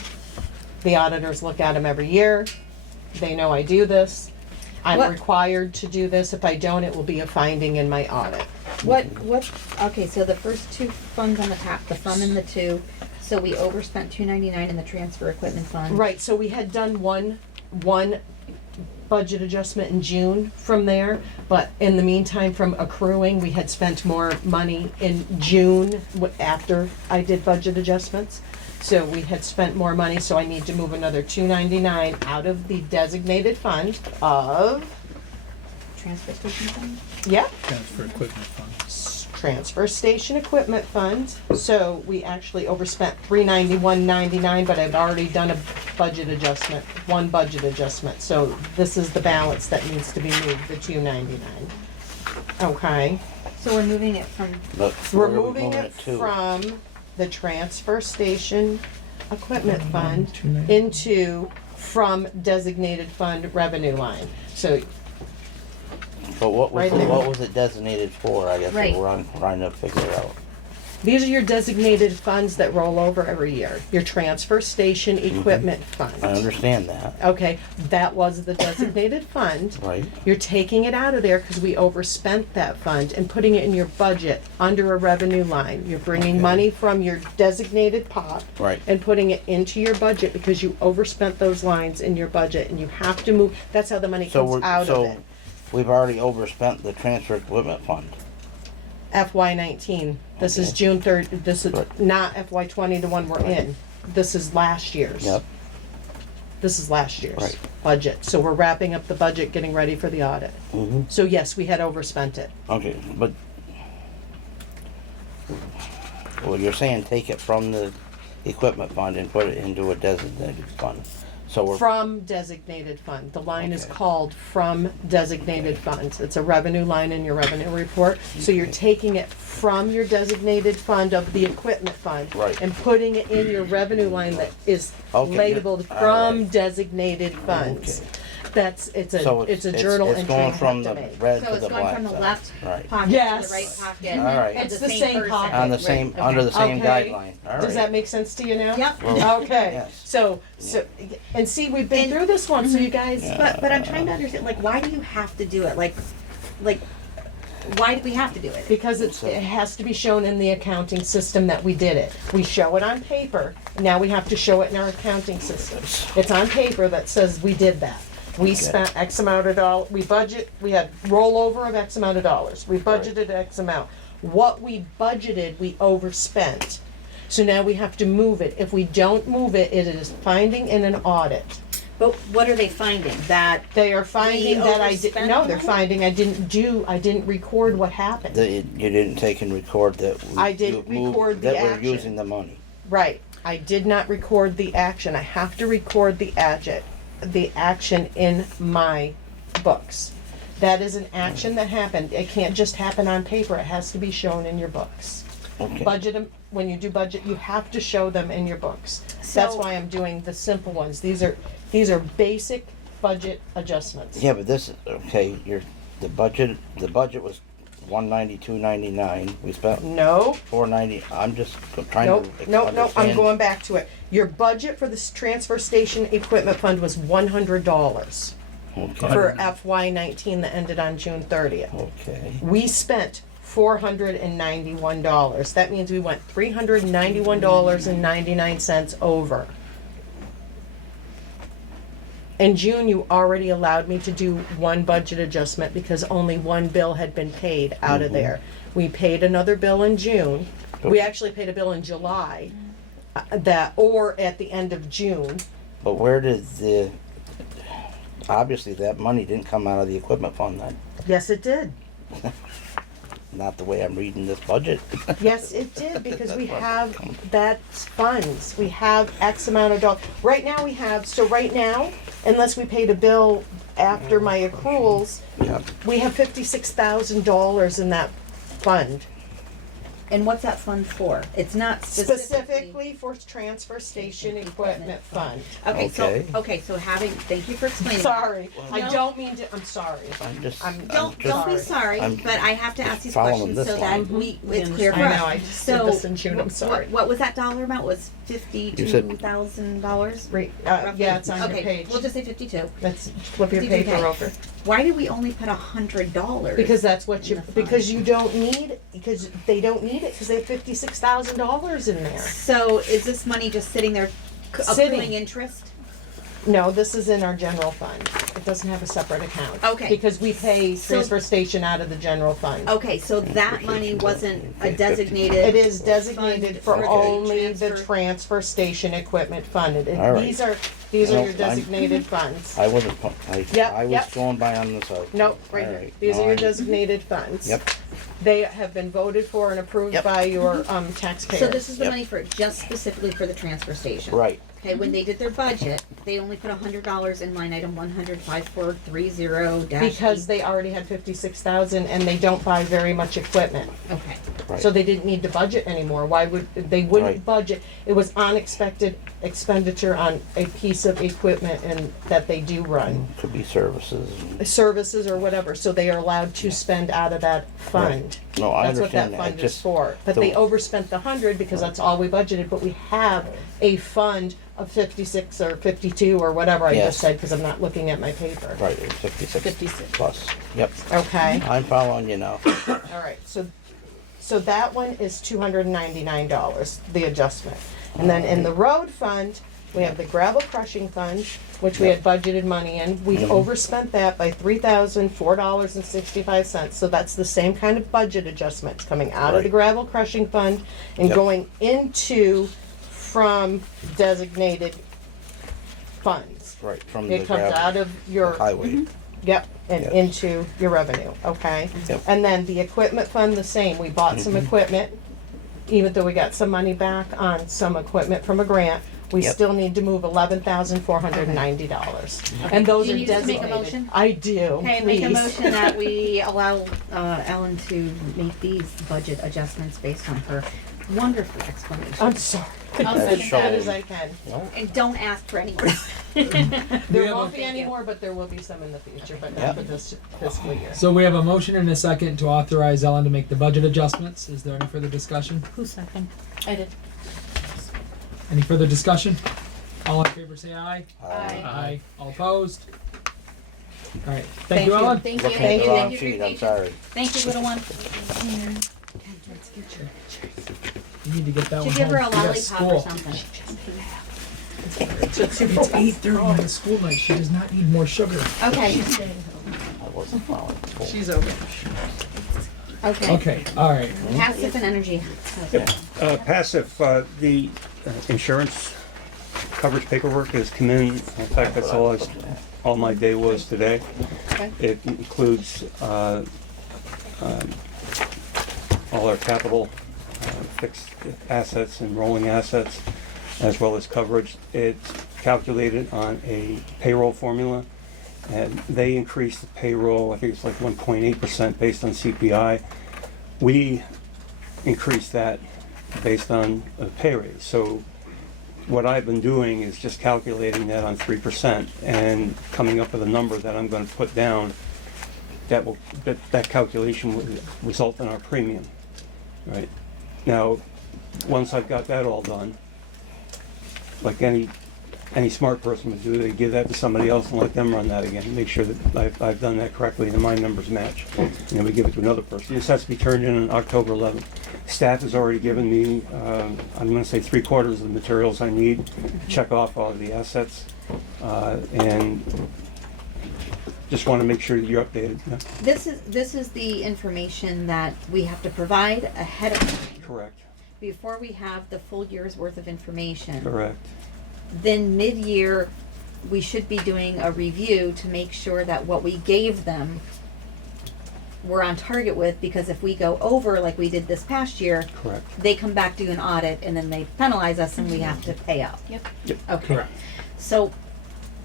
The auditors look at them every year. They know I do this. I'm What- required to do this. If I don't, it will be a finding in my audit. Okay, so the first two funds on the top, the fund and the two, so we overspent $299 in the transfer equipment fund. Right, so we had done one budget adjustment in June from there, but in the meantime, from accruing, we had spent more money in June after I did budget adjustments. So we had spent more money, so I need to move another $299 out of the designated fund of, Transfer station fund? yep, Transfer equipment fund. transfer station equipment fund. So we actually overspent $391.99, but I've already done a budget adjustment, one budget adjustment. So this is the balance that needs to be moved, the $299. Okay, So we're moving it from, But we're where are we moving it to? from the transfer station equipment fund $299. from designated fund revenue line. So But what was, right there. what was it designated for? I guess Right. we're trying to figure out. these are your designated funds that roll over every year. Your transfer station equipment fund. I understand that, Okay, that was the designated fund. right? You're taking it out of there because we overspent that fund and putting it in your budget under a revenue line. You're bringing Okay. money from your designated pot Right. and putting it into your budget because you overspent those lines in your budget and you have to move, that's how the money So comes out of it. we've already overspent the transfer equipment fund. FY19, this is Okay. June 3rd, this is Right. not FY20, the one we're in. This is last year's. Yep. This is last year's Right. budget. So we're wrapping up the budget, getting ready for the audit. Mm-hmm. So yes, we had overspent it. Okay, but well, you're saying take it from the equipment fund and put it into a designated fund. So we're, From designated fund. The line is called from designated funds. It's a revenue line in your revenue report. So you're taking it from your designated fund of the equipment fund. Right. And putting it in your revenue line that is Okay, labeled all from right. designated funds. Okay. It's so a journal it's entry going you from have to the make. red So to it's the going black from the side. left Right. pocket to Yes. the right pocket. All right. of It's the same person. pocket. On the same, Okay. under the same Okay. guideline. All right. Does that make sense to you now? Yep. Well, Okay, yes. so, and see, we've been And- through this one, so you guys, But I'm trying to understand, like, why do you have to do it? Like, why do we have to do it? because it has to be shown in the accounting system that we did it. We show it on paper, now we have to show it in our accounting system. It's on paper that says we did that. We spent X amount of dollars, we had rollover of X amount of dollars, we budgeted X amount. What we budgeted, we overspent. So now we have to move it. If we don't move it, it is finding in an audit. But what are they finding? That They are finding We that I did, overspent no, they're money? finding I didn't record what happened. That you didn't take and record that. I didn't you moved- record the That we're action. using the money. Right, I did not record the action, I have to record the action in my books. That is an action that happened, it can't just happen on paper, it has to be shown in your books. Okay. Budget 'em- when you do budget, you have to show them in your books. That's So- why I'm doing the simple ones, these are basic budget adjustments. Yeah, but this, okay, the budget was 192.99. We spent No, 490. I'm just trying nope, to no, I'm understand. going back to it. Your budget for this transfer station equipment fund was $100 Okay. for FY19 that ended on June 30th. Okay. We spent $491. That means we went $391.99 over. In June, you already allowed me to do one budget adjustment because only one bill had been paid out of there. We paid another bill in June. We actually paid a bill in July, or at the end of June. But where did obviously that money didn't come out of the equipment fund then. Yes, it did. Not the way I'm reading this budget. Yes, it did, because we have that funds, we have X amount of dollars. Right now right now, unless we paid a bill after my accruals, Yeah. we have $56,000 in that fund. And what's that fund for? It's not Specifically for transfer station equipment fund. Okay, Okay. thank you for explaining. that. Sorry, I No. don't mean to, I'm sorry. I'm just. Don't be sorry, I'm but I have to ask these following questions this so line. that it's clear for I us. know, I just So, did this in June, I'm sorry. What was that dollar amount? Was $52,000? Yeah, it's on your Okay, page. we'll just say 52. Let's flip your 52K. paper over. Why did we only put $100? Because that's what in the fund? because they don't need it, because they have $56,000 in there. So is this money just sitting there Sitting. accruing interest? No, this is in our general fund. It doesn't have a separate account. Okay. Because we pay So- transfer station out of the general fund. Okay, so that money wasn't a designated. It is designated for fund only the transfer. transfer station equipment fund. All right. These are No, your I'm- designated funds. I wasn't. I was Yep. going by on this out. Nope, right All here. right. These No, are your I- designated funds. Yep. They have been voted for and approved Yep. by your taxpayers. So this is the Yep. money for just specifically for the transfer station. Right. Okay, when they did their budget, they only put $100 in line item 1005430 Because they already had 56,000 and they don't buy very much equipment. Okay. Right. So they didn't need to budget anymore. Why would, they wouldn't Right. budget. It was unexpected expenditure on a piece of equipment and that they do run. Could be services. Services or whatever, so they are allowed to spend out of that fund. No, I That's what that understand that. fund It is just- for. But the- they overspent the 100 because that's all we budgeted, but we have a fund of 56 or 52 or whatever I Yes. just said, because I'm not looking at my paper. Right, it's 56 plus. Yep. Okay? I'm following you now. All right, so that one is $299, the adjustment. And then in the road fund, we have the gravel crushing fund, which we had budgeted money in. We overspent that by $3,004.65. So that's the same kind of budget adjustments coming out of the Right. gravel crushing fund and Yep. going into from designated funds. Right, from the It comes gravel out of your highway. Yep, and Yes. into your revenue, okay? Yep. And then the equipment fund, the same, we bought some equipment, even though we got some money back on some equipment from a grant, We Yep. still need to move $11,490. And those Do are you need us to make a designated. motion? I do, Okay, please. make a motion that we allow Ellen to make these budget adjustments based on her wonderful explanation. I'm sorry. I'll As second bad that. as I can. And don't ask for any more. There have won't a- be any more, but there will be some in the future, but Yep. not for this fiscal year. So we have a motion and a second to authorize Ellen to make the budget adjustments. Is there any further discussion? Who's second? I did. Any further discussion? All in favor say aye. Aye. All opposed? Alright, thank you, Ellen. Thank you, Looking thank at you, the thank wrong you for your sheet, I'm patience. sorry. Thank you, little one. You need to get that Should one give her a home. You got lollipop or school. something. It's 8:30 on the school night. She does not need more sugar. Okay, I wasn't following. Cool. She's over. okay. Okay, alright. Passive and energy. Passive, the insurance coverage paperwork has come in. In fact, that's all my day was today. Okay. It includes all our capital fixed assets and rolling assets, as well as coverage. It's calculated on a payroll formula, and they increased the payroll, I think it's like 1.8% based on CPI. We increased that based on a pay raise. So what I've been doing is just calculating that on 3% and coming up with a number that I'm going to put down that calculation will result in our premium, right? Now, once I've got that all done, like any smart person would do, they give that to somebody else and let them run that again, make sure that I've done that correctly and my numbers match. And then we give it to another person. This has to be turned in on October 11th. Staff has already given me, I'm gonna say 3/4 of the materials I need to check off all of the assets. And just wanna make sure that you're updated. Yeah, This is the information that we have to provide ahead of time. correct, Before we have the full year's worth of information. correct. Then mid-year, we should be doing a review to make sure that what we gave them we're on target with, because if we go over like we did this past year, Correct. they come back, do an audit, and then they penalize us and we have to pay out. Yep. Yep. Okay. Correct. So,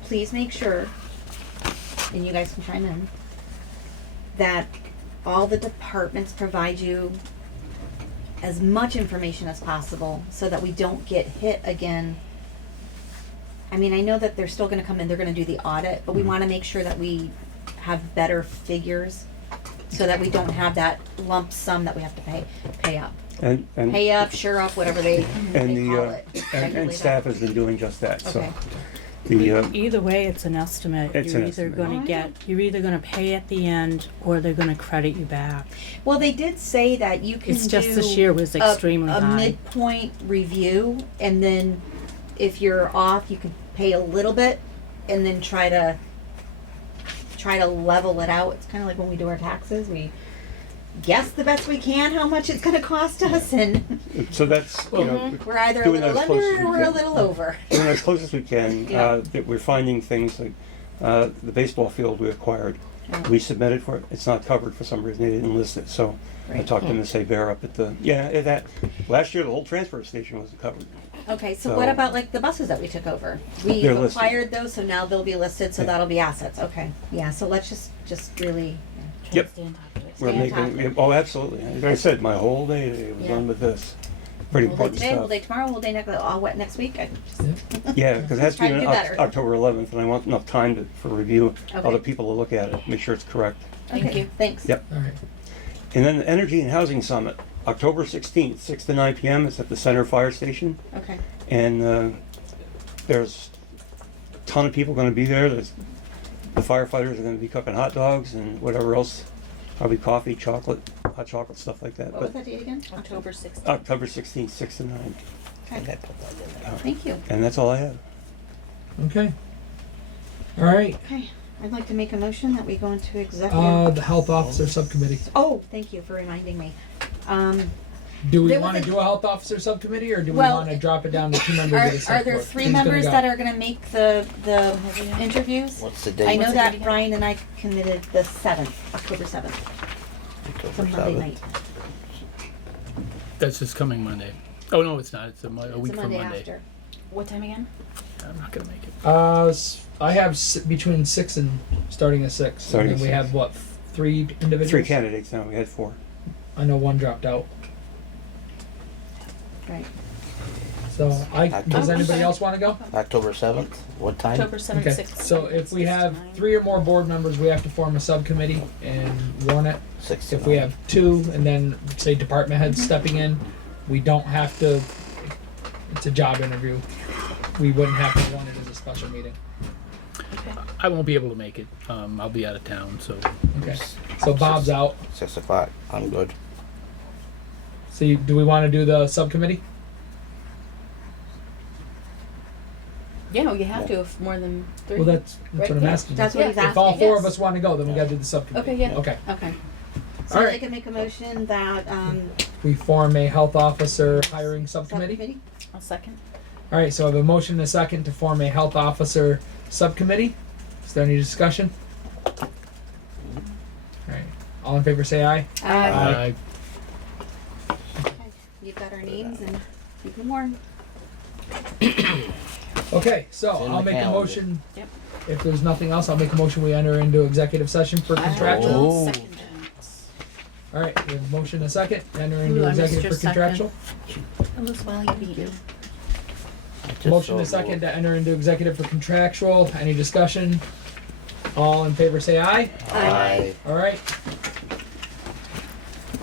please make sure, and you guys can chime in, that all the departments provide you as much information as possible so that we don't get hit again. I mean, I know that they're still gonna come in, they're gonna do the audit, but we wanna make sure that we have better figures so that we don't have that lump sum that we have to pay up. And Pay up, sure up, whatever they call it. and Regulate staff that. has been doing just that, so. Okay. Either way, it's an estimate. It's You're an either estimate. gonna you're either gonna pay at the end or they're gonna credit you back. Well, they did say that you can It's just do this year was extremely a high. midpoint review, and then if you're off, you can pay a little bit, and then try to level it out. It's kind of like when we do our taxes, we guess the best we can how much it's going to cost us, and So that's, you know, we're either a doing little that as close as under we or we're a can. little over. doing as close as we can. Yeah. That we're finding things like the baseball field we acquired. Yeah. We submitted for it. It's not covered for some reason. They didn't list it. So I Right. talked to them and say bear up at the that last year the whole transfer station wasn't covered. Okay, so So- what about like the buses that we took over? We've They're listed. acquired those, so now they'll be listed, so Yeah. that'll be assets. Okay, yeah. So let's just really. Yep. Stay on top of it. We're Stay on top making of it. oh absolutely. Like I said, my whole day today was Yeah. on with this. Pretty Whole day important today, whole stuff. day tomorrow, whole day all wet next week. Yeah, because it has to Try be to on do better. October 11th, and I want enough time for review. Okay. Other people to look at it, make sure it's correct. Thank you. Thanks. Yep. Alright. And then the Energy and Housing Summit, October 16th, 6 to 9 p.m. It's at the Center Fire Station. Okay. And there's a ton of people going to be there. The firefighters are going to be cooking hot dogs and whatever else, probably coffee, chocolate, hot chocolate, stuff like that. What was that date again? October 16th. October 16th, 6 to 9. Okay. Thank you. And that's all I have. Okay. Alright. Okay. I'd like to make a motion that we go into executive. The health officer subcommittee. Oh, thank you for reminding me. Do we There was want to a- do a health officer subcommittee, or do we Well, want to drop it down to 2 members of the Are select there board? 3 Who's gonna members go? that are going to make the interviews? What's the I date? know that Brian and I committed the 7th, October 7th. It's a October Monday 7th. night. That's this coming Monday. Oh, no, it's not. It's a It's week a from Monday Monday. after. What time again? I'm not gonna make it. I have between 6 and starting at 6. Starting and at we 6. have what, 3 individuals? 3 candidates now, we had 4. I know one dropped out. Right. So does Oh, anybody okay. else want to go? October 7th, what time? October 7th, Okay. 6th. So if we have 3 or more board members, we have to form a subcommittee and warn it. 6 to If we 9. have 2 and then say department heads stepping in, we don't have to. It's a job interview. We wouldn't have to warn it as a special meeting. I won't be able to make it. I'll be out of town, so Okay. So Bob's out. 6 o'clock, I'm good. So do we want to do the subcommittee? Yeah, well, you have to if more than 3. Well, that's Right, what I'm yeah. asking. That's what he's If all asking, 4 of yes. us want to go, then we got to do the subcommittee. Okay, yeah. Okay. Okay. So All I right. can make a motion that, We form a health officer hiring subcommittee. subcommittee? I'll second. All right. So I have a motion and a second to form a health officer subcommittee. Is there any discussion? All right. All in favor, say aye. I Okay. You've got our names and you can warn. Okay. So It's in I'll the make a calendar. motion. Yep. If there's nothing else, I'll make a motion. We enter into executive session for I contractual. will Oh. second that. All right. We have a motion and a second. Enter into Ooh, I missed executive your for contractual. It was while you beat you. Just Motion so and a second moved. to enter into executive for contractual. Any discussion? All in favor, say aye. Aye. All right.